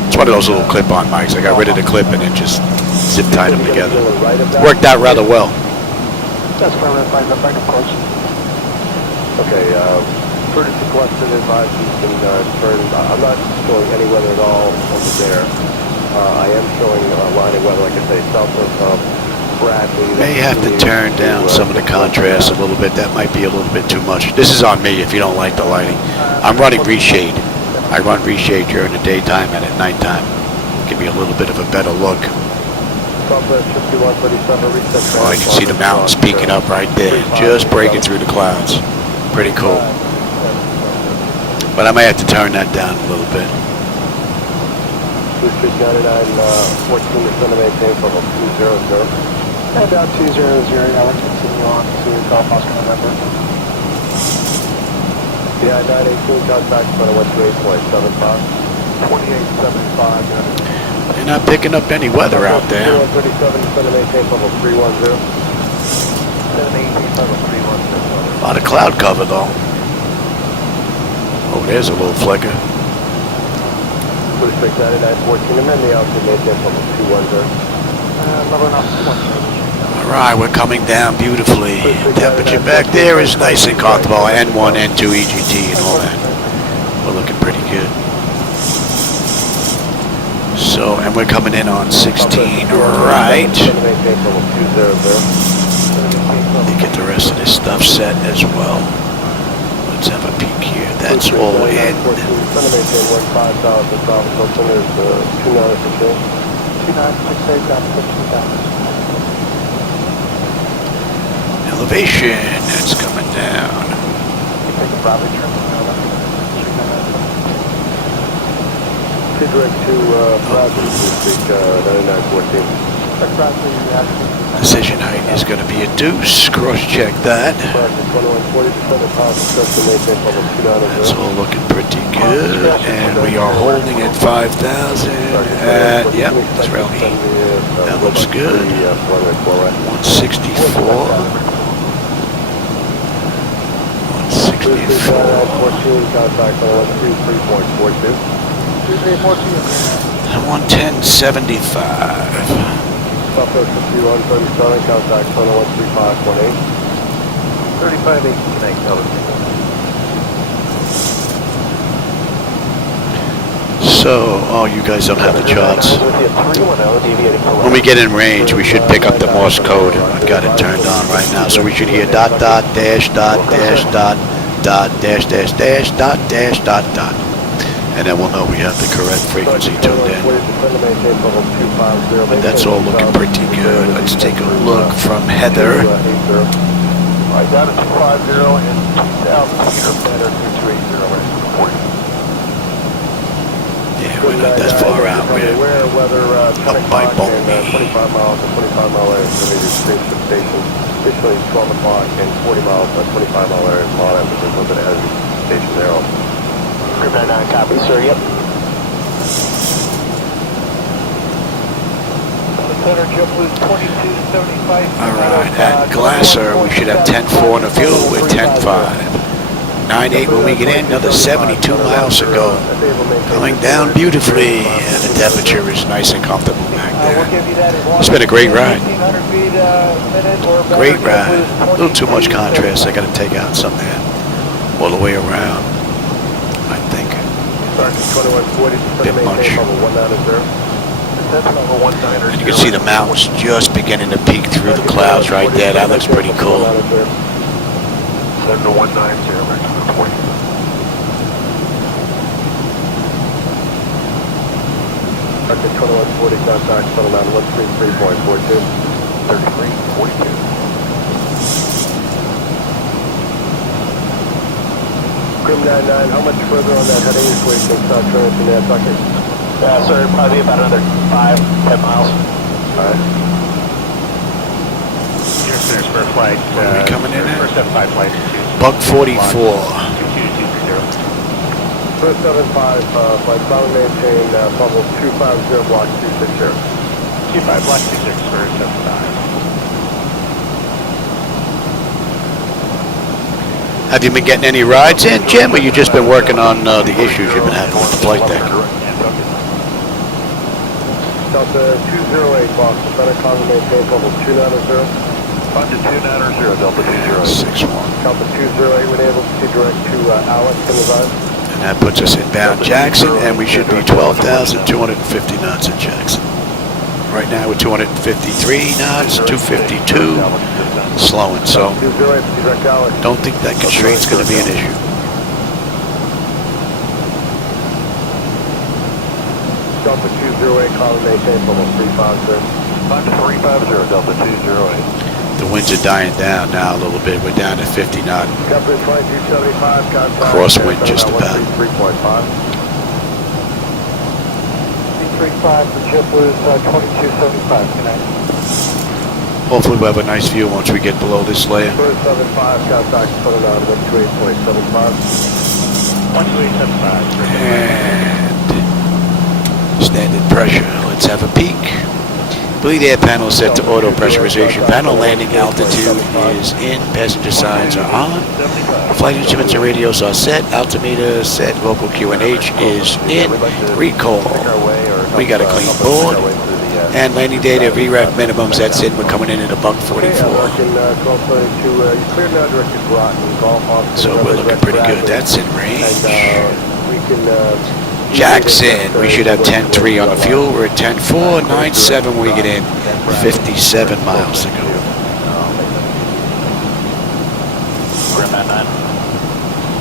It's one of those little clip-on mics. I got rid of the clip and then just zip tied them together. Worked out rather well. That's permanent by the approach. Okay, Curtis requested advice you can turn. I'm not showing any weather at all over there. I am showing line of weather, like I say, south of Bradley. May have to turn down some of the contrast a little bit. That might be a little bit too much. This is on me if you don't like the lighting. I'm running reshade. I run reshade during the daytime and at nighttime. Give me a little bit of a better look. Oh, I can see the mountains peeking up right there, just breaking through the clouds. Pretty cool. But I may have to turn that down a little bit. Blue Street 99, 14 to maintain from 200. And down 200, yeah, we're continue on to Golf Oscar November. Yeah, 918, contact for 128.75. 2875. They're not picking up any weather out there. 37 to maintain from 310. 718, 310. A lot of cloud cover though. Oh, there's a little flicker. Blue Street 99, 14, amend the altitude maintain from 210. All right, we're coming down beautifully. Temperature back there is nice and comfortable. N1, N2, EGT, and all that. We're looking pretty good. So, and we're coming in on 16, right? Let me get the rest of this stuff set as well. Let's have a peek here. That's all in. Elevation, that's coming down. see direct to Bradley, Street 9914. Decision height is going to be a deuce. Cross-check that. That's all looking pretty good. And we are holding at 5,000. Yep, that's really. That looks good. 164. 110.75. Southwest 5137, contact 13518. 35-8, connect, So, oh, you guys don't have the charts. When we get in range, we should pick up the Morse code. I've got it turned on right now, so we should hear dot, dot, dash, dot, dash, dot, dot, dash, dash, dash, dot, dash, dot, dot. And then we'll know we have the correct frequency tuned in. But that's all looking pretty good. Let's take a look from Heather. Alright, down to 250 and 2,000 feet or better through 280. Yeah, we're not that far out. We're up by Boeing. 25 miles and 25 mile area estimated station. Additionally, 12 o'clock and 40 miles, 25 mile area small end, but there's a little bit of station there also. 9 copy, sir, yep. Alright, at Glasser, we should have 10.4 on the fuel with 10.5. 9.8 when we get in, another 72 miles to go. Coming down beautifully, and the temperature is nice and comfortable back there. It's been a great ride. Great ride. A little too much contrast. I got to take out some there all the way around. I think. Bit much. And you can see the mountains just beginning to peek through the clouds right there. That looks pretty cool. 7190, Okay, 2140, contact 79133.42. 3342. Grim 99, how much further on that heading before you can start turning to Nantucket? Sir, probably about another 5-10 miles. Alright. Here, clearance for flight. What are we coming in at? First 75 flight. Buck 44. First 75, flight solid maintain, bubble 250, block 260. 25, block 26, first 75. Have you been getting any rides in, Jim, or you just been working on the issues you've been having with the flight deck? Delta 208, Boston, center constant maintain, bubble 290. Bunch 290, Delta 208. 6-1. Delta 208, we're able to see direct to Alex in the zone. And that puts us inbound Jackson, and we should be 12,250 knots in Jackson. Right now we're 253 knots, 252, slowing, so don't think that constraint's going to be an issue. Delta 208, column maintain, bubble 350. Bunch 350, Delta 208. The winds are dying down now a little bit. We're down to 50 knot. Company 2275, contact. Crosswind just about. 3.5. 335 for JetBlue's 2275, connect. Hopefully we'll have a nice view once we get below this layer. 275, contact, 29, 128.75. 128.75. And standard pressure. Let's have a peek. Bleed air panel set to auto pressurization. Panel landing altitude is in. Passenger signs are on. Flight instruments and radios are set. Altimeter set. Local QNH is in. Recall. We got a clean board. And landing data VRAF minimums. That's in. We're coming in at a buck 44. So we're looking pretty good. That's in range. Jackson, we should have 10.3 on the fuel. We're at 10.4, 9.7 when we get in. 57 miles to go. Grim 99.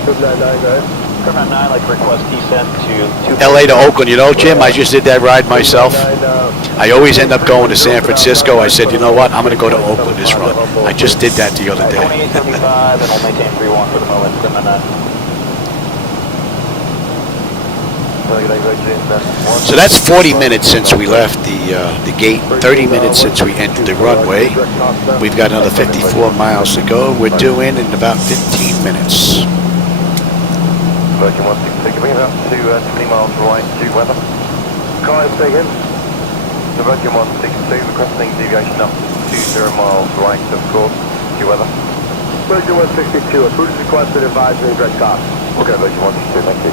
Grim 99, guys. Grim 99, I'd like to request descent to LA to Oakland. You know, Jim, I just did that ride myself. I always end up going to San Francisco. I said, you know what, I'm going to go to Oakland this run. I just did that the other day. 2875, and I'll maintain 3-1 for the moment. Grim 99. So that's 40 minutes since we left the gate, 30 minutes since we entered the runway. We've got another 54 miles to go. We're due in about 15 minutes. Virgin 162, bring it up to 20 miles right to weather. Car is taken. The Virgin 162 requesting deviation up to 20 miles right of course to weather. Virgin 162, a prudence requested, advisory, direct top. Okay, Virgin 162, thank you.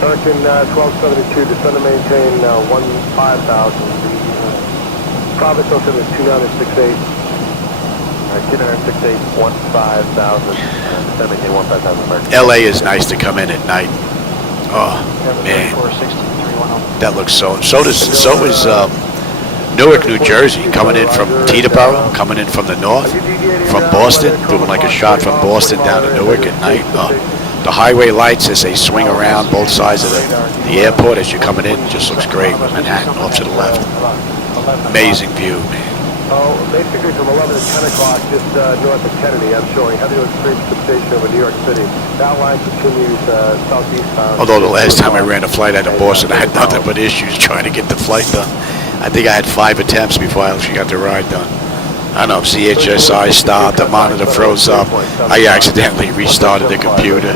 American 1272, descend and maintain 15,000. The Province also is 2968. 2968, 15,000, descend maintain 15,000 American. LA is nice to come in at night. Oh, man. That looks so is Newark, New Jersey, coming in from Teterboro, coming in from the north, from Boston, doing like a shot from Boston down to Newark at night. The highway lights as they swing around both sides of the airport as you're coming in just looks great with Manhattan off to the left. Amazing view, man. Oh, basically from 11 to 10 o'clock, just north of Kennedy, I'm showing heavy extreme precipitation over New York City. That line continues southeastbound. Although the last time I ran a flight out of Boston, I had nothing but issues trying to get the flight done. I think I had 5 attempts before I actually got the ride done. I don't know if CHSI stopped, the monitor froze up. I accidentally restarted the computer.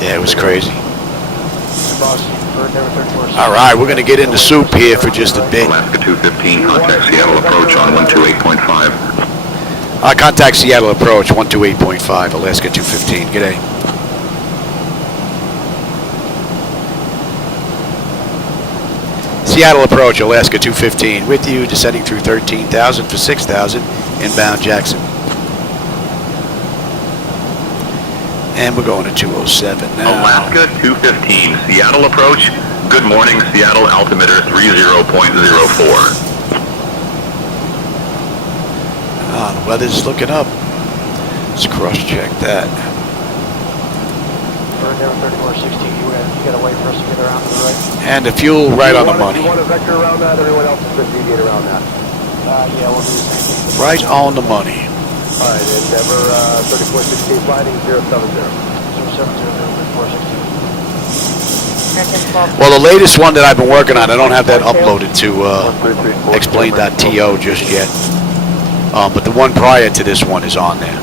Yeah, it was crazy. All right, we're going to get into soup here for just a bit. Alaska 215, contact Seattle approach on 128.5. Contact Seattle approach 128.5, Alaska 215. G'day. Seattle approach, Alaska 215, with you, descending through 13,000 for 6,000, inbound Jackson. And we're going to 207 now. Alaska 215, Seattle approach. Good morning, Seattle, altimeter 30.04. The weather's looking up. Let's cross-check that. Burn down 3460, you gotta wait for us to get around to the right. And the fuel right on the money. You want a vector around that? Everyone else has been deviating around that. Yeah, we'll do the same thing. Right on the money. All right, Endeavor 3416, flighting 070. 070, Well, the latest one that I've been working on, I don't have that uploaded to explain.to just yet. But the one prior to this one is on there.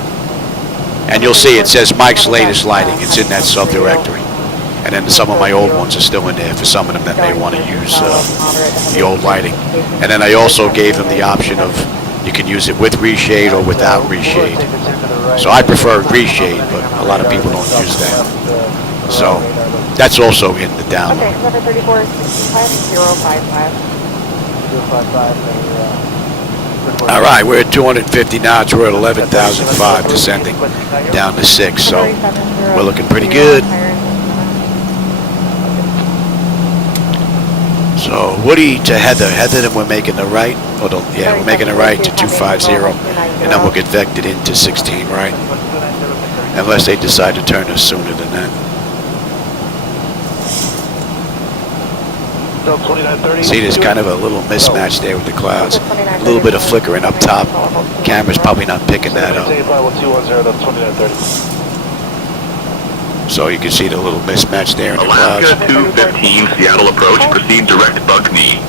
And you'll see it says Mike's latest lighting. It's in that subdirectory. And then some of my old ones are still in there for some of them that may want to use the old lighting. And then I also gave them the option of you can use it with reshade or without reshade. So I prefer reshade, but a lot of people don't use that. So that's also in the download. Okay, number 34, 055. All right, we're at 250 knots. We're at 11,005 descending down to 6, so we're looking pretty good. So Woody to Heather. Heather, then we're making the right. Yeah, we're making the right to 250, and then we'll get vectored into 16 right, unless they decide to turn us sooner than that. See, there's kind of a little mismatch there with the clouds. A little bit of flickering up top. Camera's probably not picking that up. So you can see the little mismatch there in the clouds. Alaska 215, Seattle approach, proceed direct bug knee.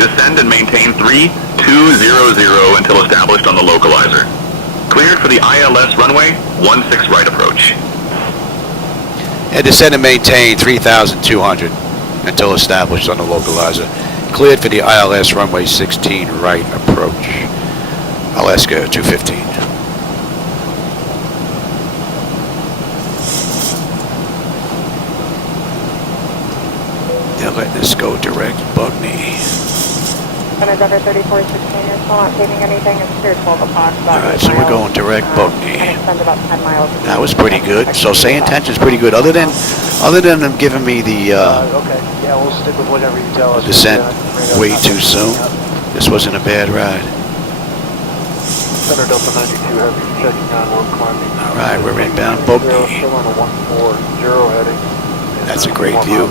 Descend and maintain 3200 until established on the localizer. Cleared for the ILS runway, 16 right approach. And descend and maintain 3,200 until established on the localizer. Cleared for the ILS runway 16 right approach. Alaska 215. They're letting us go direct bug knee. Endeavor 3416, you're still not taking anything. It's clear 12 o'clock. Alright, so we're going direct bug knee. And extend about 10 miles. That was pretty good. So SayIntentions pretty good. Other than them giving me the okay, yeah, we'll stick with whatever you tell us. descent way too soon. This wasn't a bad ride. Center Delta 92, heavy checking on 1 climbing. Alright, we're inbound bug knee. Still on a 140 heading. That's a great view.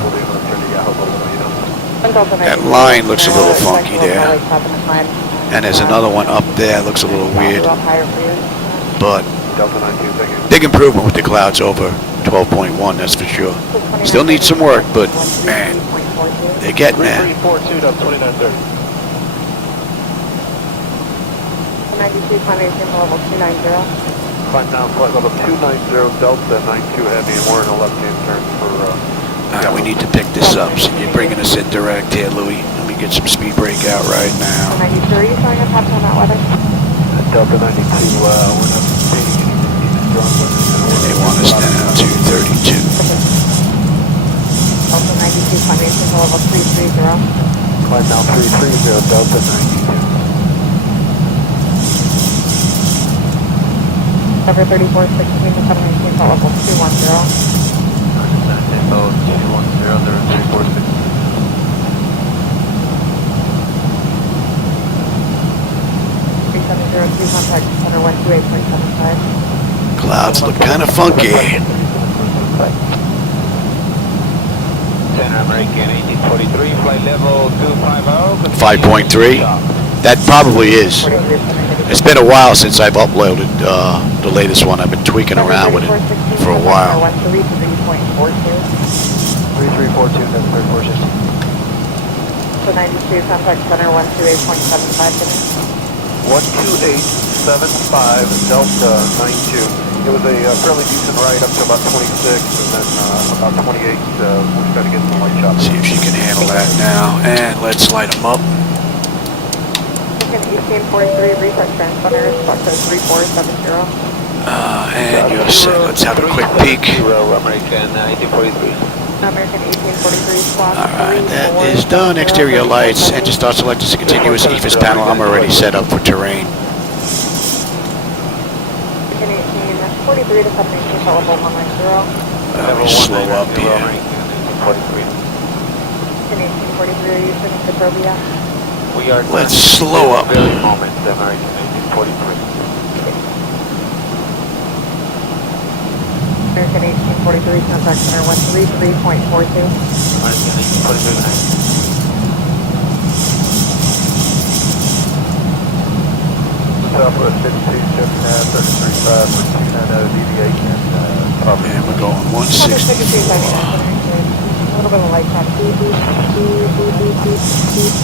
That line looks a little funky there. And there's another one up there, looks a little weird. But big improvement with the clouds over 12.1, that's for sure. Still needs some work, but man, they're getting there. 3342.2930. 92, climb level 290. Climb down flight level 290, Delta 92 Heavy, and we're in a left-hand turn for... we need to pick this up. So you're bringing us in direct here, Louis. Let me get some speed breakout right now. 93, are you showing us how to on that weather? Delta 92, we're not seeing anything. They want us down to 32. Delta 92, climb level 330. Climb down 330, Delta 92. Cover 3416 to 719, level 210. Info 210, there 346. Contact center 128.75. Clouds look kind of funky. Center American 1843, flight level 250. 5.3. That probably is. It's been a while since I've uploaded the latest one. I've been tweaking around with it for a while. 3342, that's 346. So 92, contact center 128.75. 12875 Delta 92. It was a fairly decent ride up to about 26, and then about 28, we'll try to get some light shots. See if she can handle that now. And let's light them up. Eastern 43, reset transponder, Fox 3470. And you're set. Let's have a quick peek. American 1843. American 1843, squawk. Alright, that is done. Exterior lights. Engine start selected as a continuous EFIS panel. I'm already set up for terrain. American 1843 to 718, level 190. Slow up here. American 1843, are you turning to Probia? We are Let's slow up. Very moment, American 1843. American 1843, contact center 133.42. American 1843. Southwest 52, 33.5 for 290 deviation. And we're going 160. A little bit of light touch.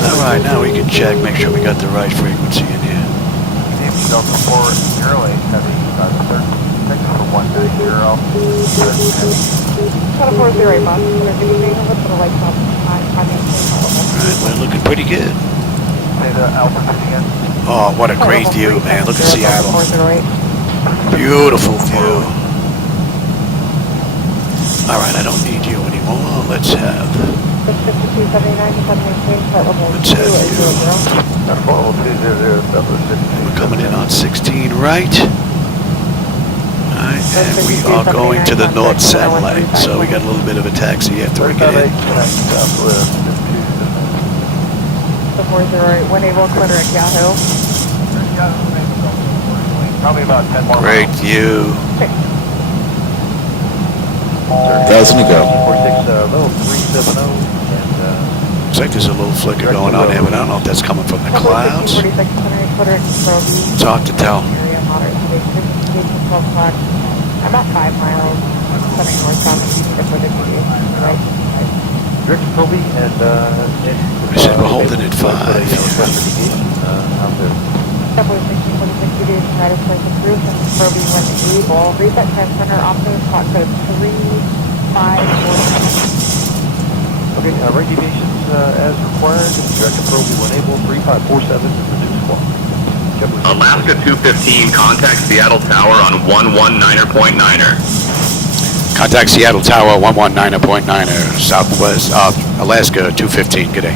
Alright, now we can check, make sure we got the right frequency in here. Delta 408, heavy, 36 for 130. Shuttle 408, boss. A little bit of light touch. Alright, we're looking pretty good. Say the altitude again. Oh, what a great view, man. Look at Seattle. Beautiful view. Alright, I don't need you anymore. Let's have... Let's have you. We're coming in on 16 right. Alright, and we are going to the north satellite. So we got a little bit of a taxi after we get in. 408, when able, clear at Yahoo. Probably about 10 more Great view. Doesn't it go? 46, level 370, and Looks like there's a little flicker going on there, but I don't know if that's coming from the clouds. It's hard to tell. About 5 miles, coming northbound for the right. Rick Proby and I said we're holding at 5. Double 1646 deviation right of place approved and Proby when able. Reset transponder option clock code 3547. Okay, right deviations as required. Director Proby when able. 3547 is the new squawk. Alaska 215, contact Seattle Tower on 119.9er. Contact Seattle Tower 119.9er, Southwest, Alaska 215. Good day.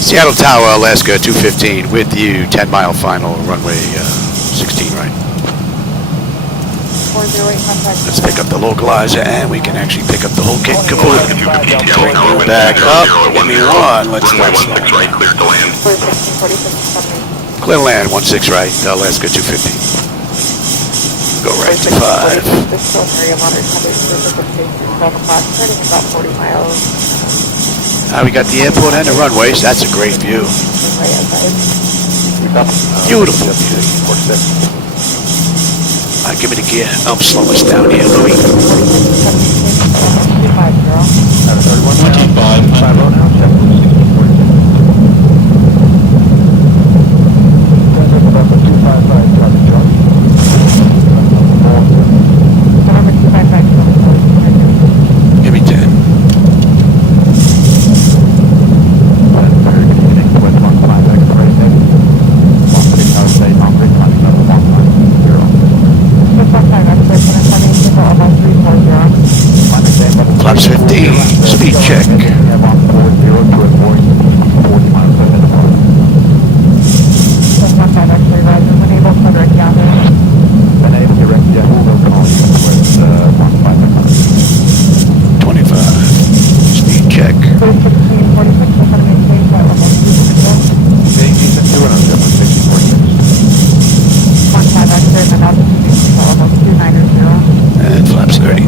Seattle Tower, Alaska 215, with you. 10-mile final, runway 16 right. 408 contact. Let's pick up the localizer, and we can actually pick up the whole kit and caboodle. Bring you back up. Give me one. Let's Runway 16 right, cleared to land. 1646 clear land 16 right, Alaska 215. Go right to 5. This still area moderate heavy precipitation 12 o'clock, turning about 40 miles. We got the airport and the runways. That's a great view. Beautiful. Give me the gear. Slow us down here, Louis. 2500. Give me 10. Flaps 15, speed check. And flaps 30.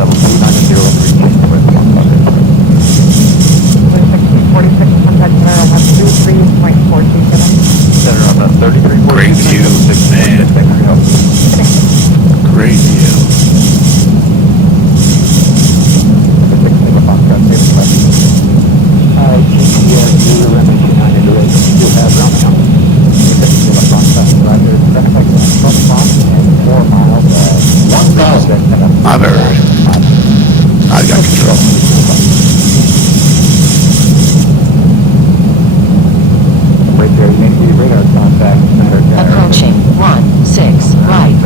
Great view, man. Great view. My bird. I got control. Approaching 16 right.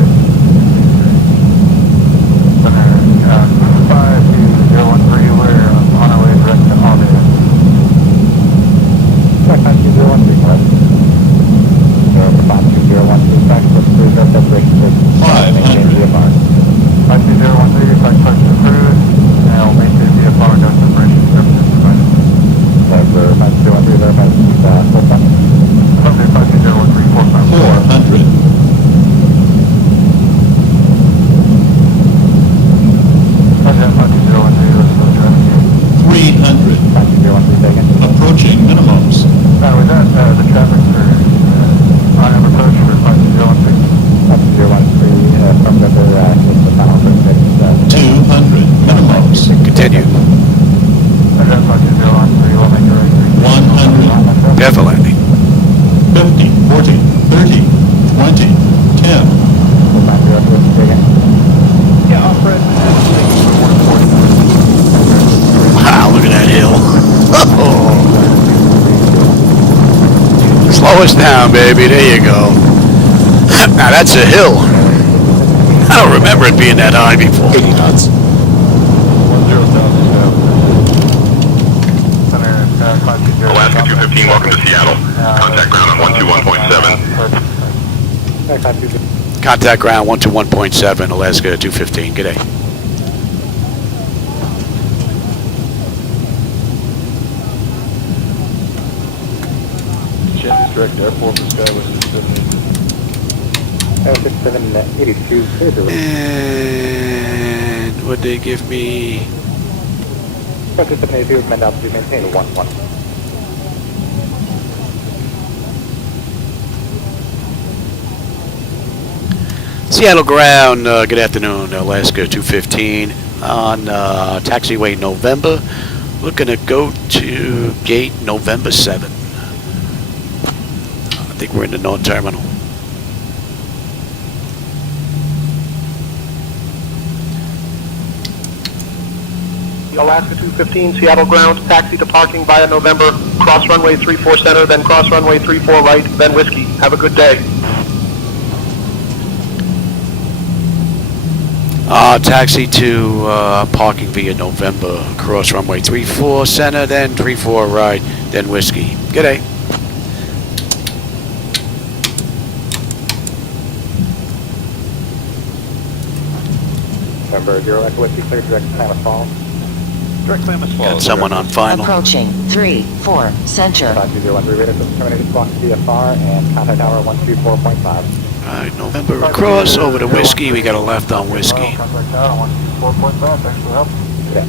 52013, we're on our way direct to Albany. 52013, correct? 52013, back to the cruise, that's separation. 500. 52013, back to the cruise, and we'll maintain VFR and separation services provided. That's 52013, verify full time. 52013, 400. 300. Approaching minimums. With that, the traffic for on approach for 5013. 5013, from the final for 200 minimums. Continue. 5013, we'll make it right. 100. Careful landing. 50, 40, 30, 20, 10. Yeah, off-road. Wow, look at that hill. Slow us down, baby. There you go. Now that's a hill. I don't remember it being that high before. 80 knots. 10,000. Alaska 215, welcome to Seattle. Contact ground on 121.7. Contact ground 121.7, Alaska 215. G'day. Direct airport for Skywest 6782. And would they give me? 6782 meant up to maintain 11. Seattle ground, good afternoon, Alaska 215 on taxiway November. We're going to go to gate November 7. I think we're in the North Terminal. Alaska 215, Seattle ground, taxi to parking via November, cross runway 34 center, then cross runway 34 right, then whiskey. Have a good day. Taxi to parking via November, cross runway 34 center, then 34 right, then whiskey. G'day. November 0 Echo Whiskey, clear direct Klamath Falls. Direct Klamath Falls. Got someone on final. Approaching 3-4 center. 5013 radar system terminated, squawk VFR and contact tower 124.5. Alright, November across over to whiskey. We got a left on whiskey. Contact tower 124.5. Thanks for the help. Yeah.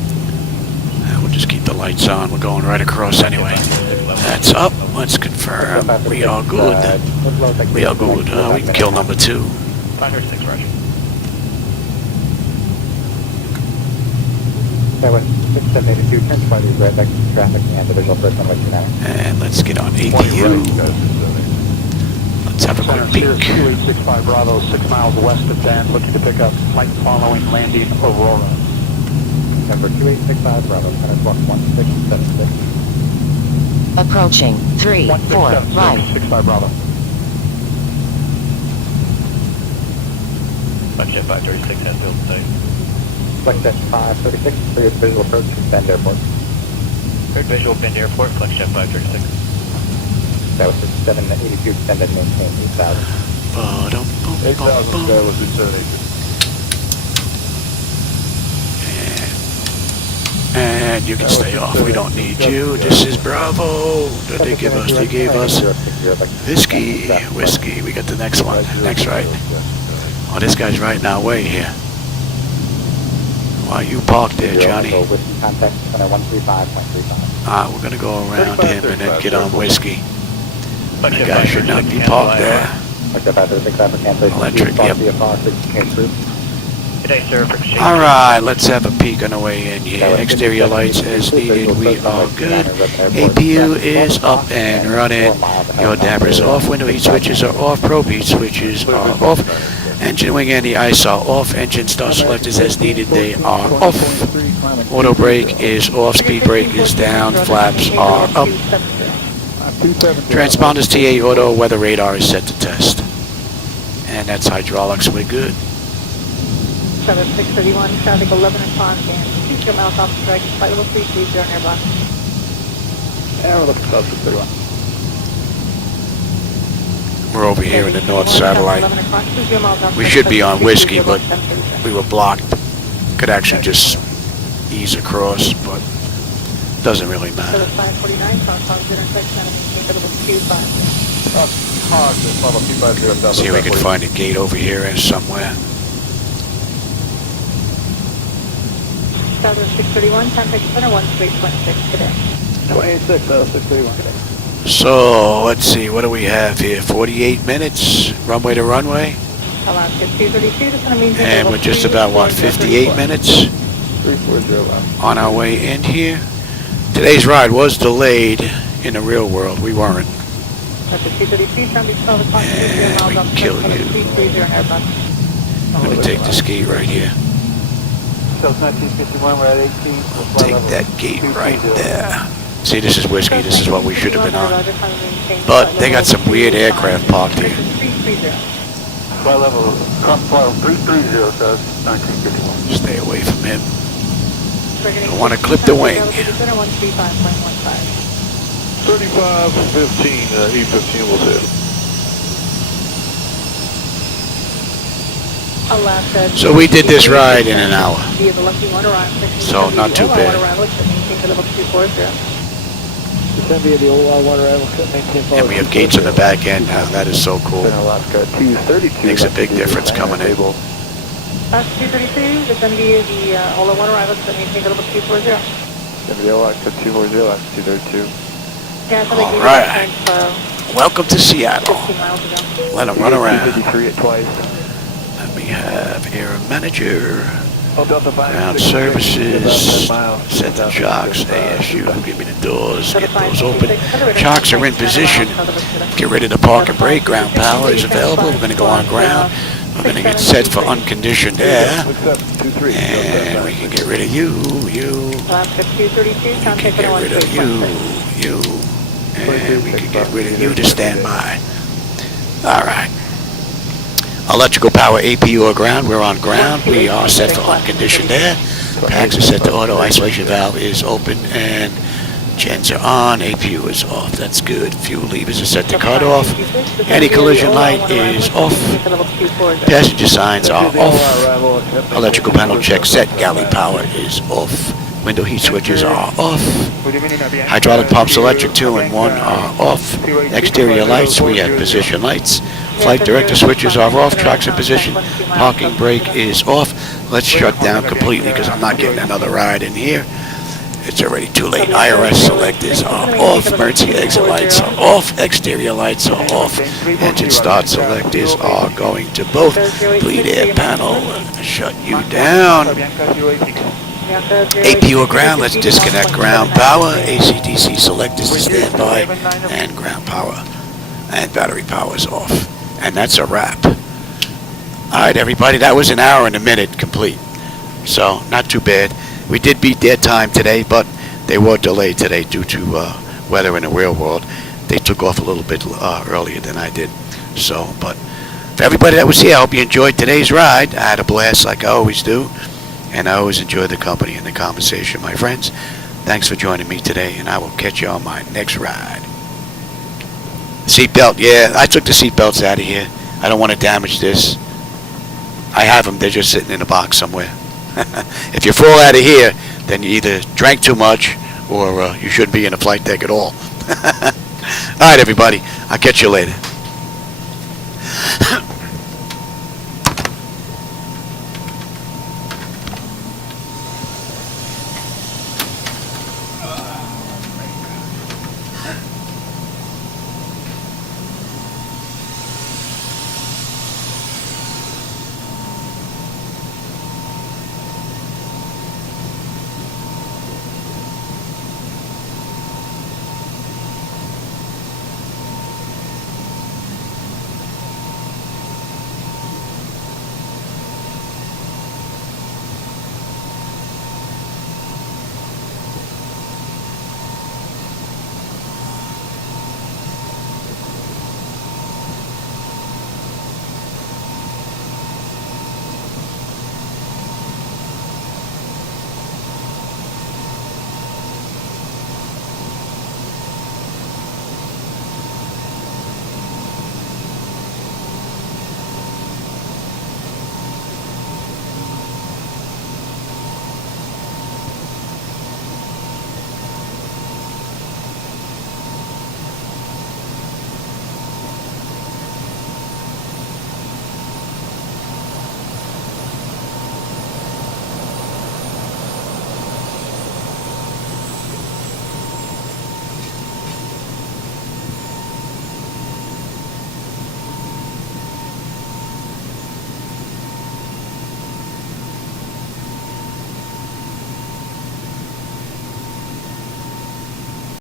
We're we'll just keep the lights on. We're going right across anyway. That's up. Let's confirm. We are good. We are good. We can kill number 2. 536, Roger. That was 6782, turn 20 right back to traffic and the visual first runway 29. And let's get on APU. Let's have a quick peek. 2865 Bravo, 6 miles west of Dan, looking to pick up flight following landing Aurora. Number 2865 Bravo, center block 1676. Approaching 3, 4, right. 65 Bravo. Flightdeck 536, has field state. Flightdeck 536, clear visual approach to Bend Airport. Cleared visual, Bend Airport, Flightdeck 536. That was 6782, extended maintain 8000. 8,000 there was 782. And you can stay off. We don't need you. This is Bravo. They gave us whiskey. We got the next one. Next right. Oh, this guy's right in our way here. Why you parked there, Johnny? We're gonna go around him and then get on whiskey. That guy should not be parked there. Electric, yep. Good day, sir. For exchange. All right, let's have a peek on the way in here. Exterior lights as needed. We are good. APU is up and running. Your dampers off. Window heat switches are off. Probe heat switches are off. Engine wing and the ice are off. Engine star selectors as needed. They are off. Auto brake is off. Speed brake is down. Flaps are up. Transponders TA auto. Weather radar is set to test. And that's hydraulics. We're good. 7631, traffic 11 and Spokane. 2 miles off the track, flight level 330 nearby. And we're looking south to 31. We're over here in the North Satellite. We should be on whiskey, but we were blocked. Could actually just ease across, but doesn't really matter. See if we can find a gate over here somewhere. Southwest 631, contact center 13.6 today. 26, 631 today. So, let's see, what do we have here? 48 minutes, runway to runway. Alaska 232, that's going to mean... And we're just about, what, 58 minutes 340 on our way in here. Today's ride was delayed in the real world. We weren't. That's 232, trying to be 12 o'clock. And we can kill you. I'm going to take this gate right here. So it's 1951, we're at 18. We'll take that gate right there. See, this is whiskey. This is what we should have been on. But they got some weird aircraft parked here. Flight level, flight 330 says 1951. Stay away from him. Don't want to clip the wing. 3515, E15 will hit. So we did this ride in an hour. So not too bad. And we have gates on the back end now. That is so cool. Makes a big difference coming in. 232, there's going to be the all one arrivals that maintain level 240. Alaska 240, Alaska 232. All right. Welcome to Seattle. Let them run around. 53 at twice. Let me have air manager, ground services, set the chocks, ASU, give me the doors, get those open. Chocks are in position. Get ready to park and brake. Ground power is available. We're going to go on ground. We're going to get set for unconditioned air. And we can get rid of you. We can get rid of you. And we can get rid of you to stand by. All right. Electrical power APU or ground. We're on ground. We are set for unconditioned air. Packs are set to auto. Isolation valve is open and gens are on. APU is off. That's good. Fuel levers are set to cut off. Anti-collision light is off. Passenger signs are off. Electrical panel check set. Galley power is off. Window heat switches are off. Hydraulic pumps, electric 2 and 1 are off. Exterior lights, we have position lights. Flight director switches are off. Tracks in position. Parking brake is off. Let's shut down completely because I'm not getting another ride in here. It's already too late. IRS selectors are off. Emergency exit lights are off. Exterior lights are off. Engine start selectors are going to both. Bleed air panel. Shut you down. AP or ground. Let's disconnect ground power. AC/DC selectors to standby. And ground power. And battery power is off. And that's a wrap. Alright, everybody. That was an hour and a minute complete. So, not too bad. We did beat their time today, but they were delayed today due to weather in the real world. They took off a little bit earlier than I did. So, but for everybody that was here, I hope you enjoyed today's ride. I had a blast like I always do, and I always enjoy the company and the conversation, my friends. Thanks for joining me today, and I will catch you on my next ride. Seatbelt, yeah, I took the seatbelts out of here. I don't want to damage this. I have them, they're just sitting in a box somewhere. If you fall out of here, then you either drank too much or you shouldn't be in a flight deck at all. All right, everybody. I'll catch you later.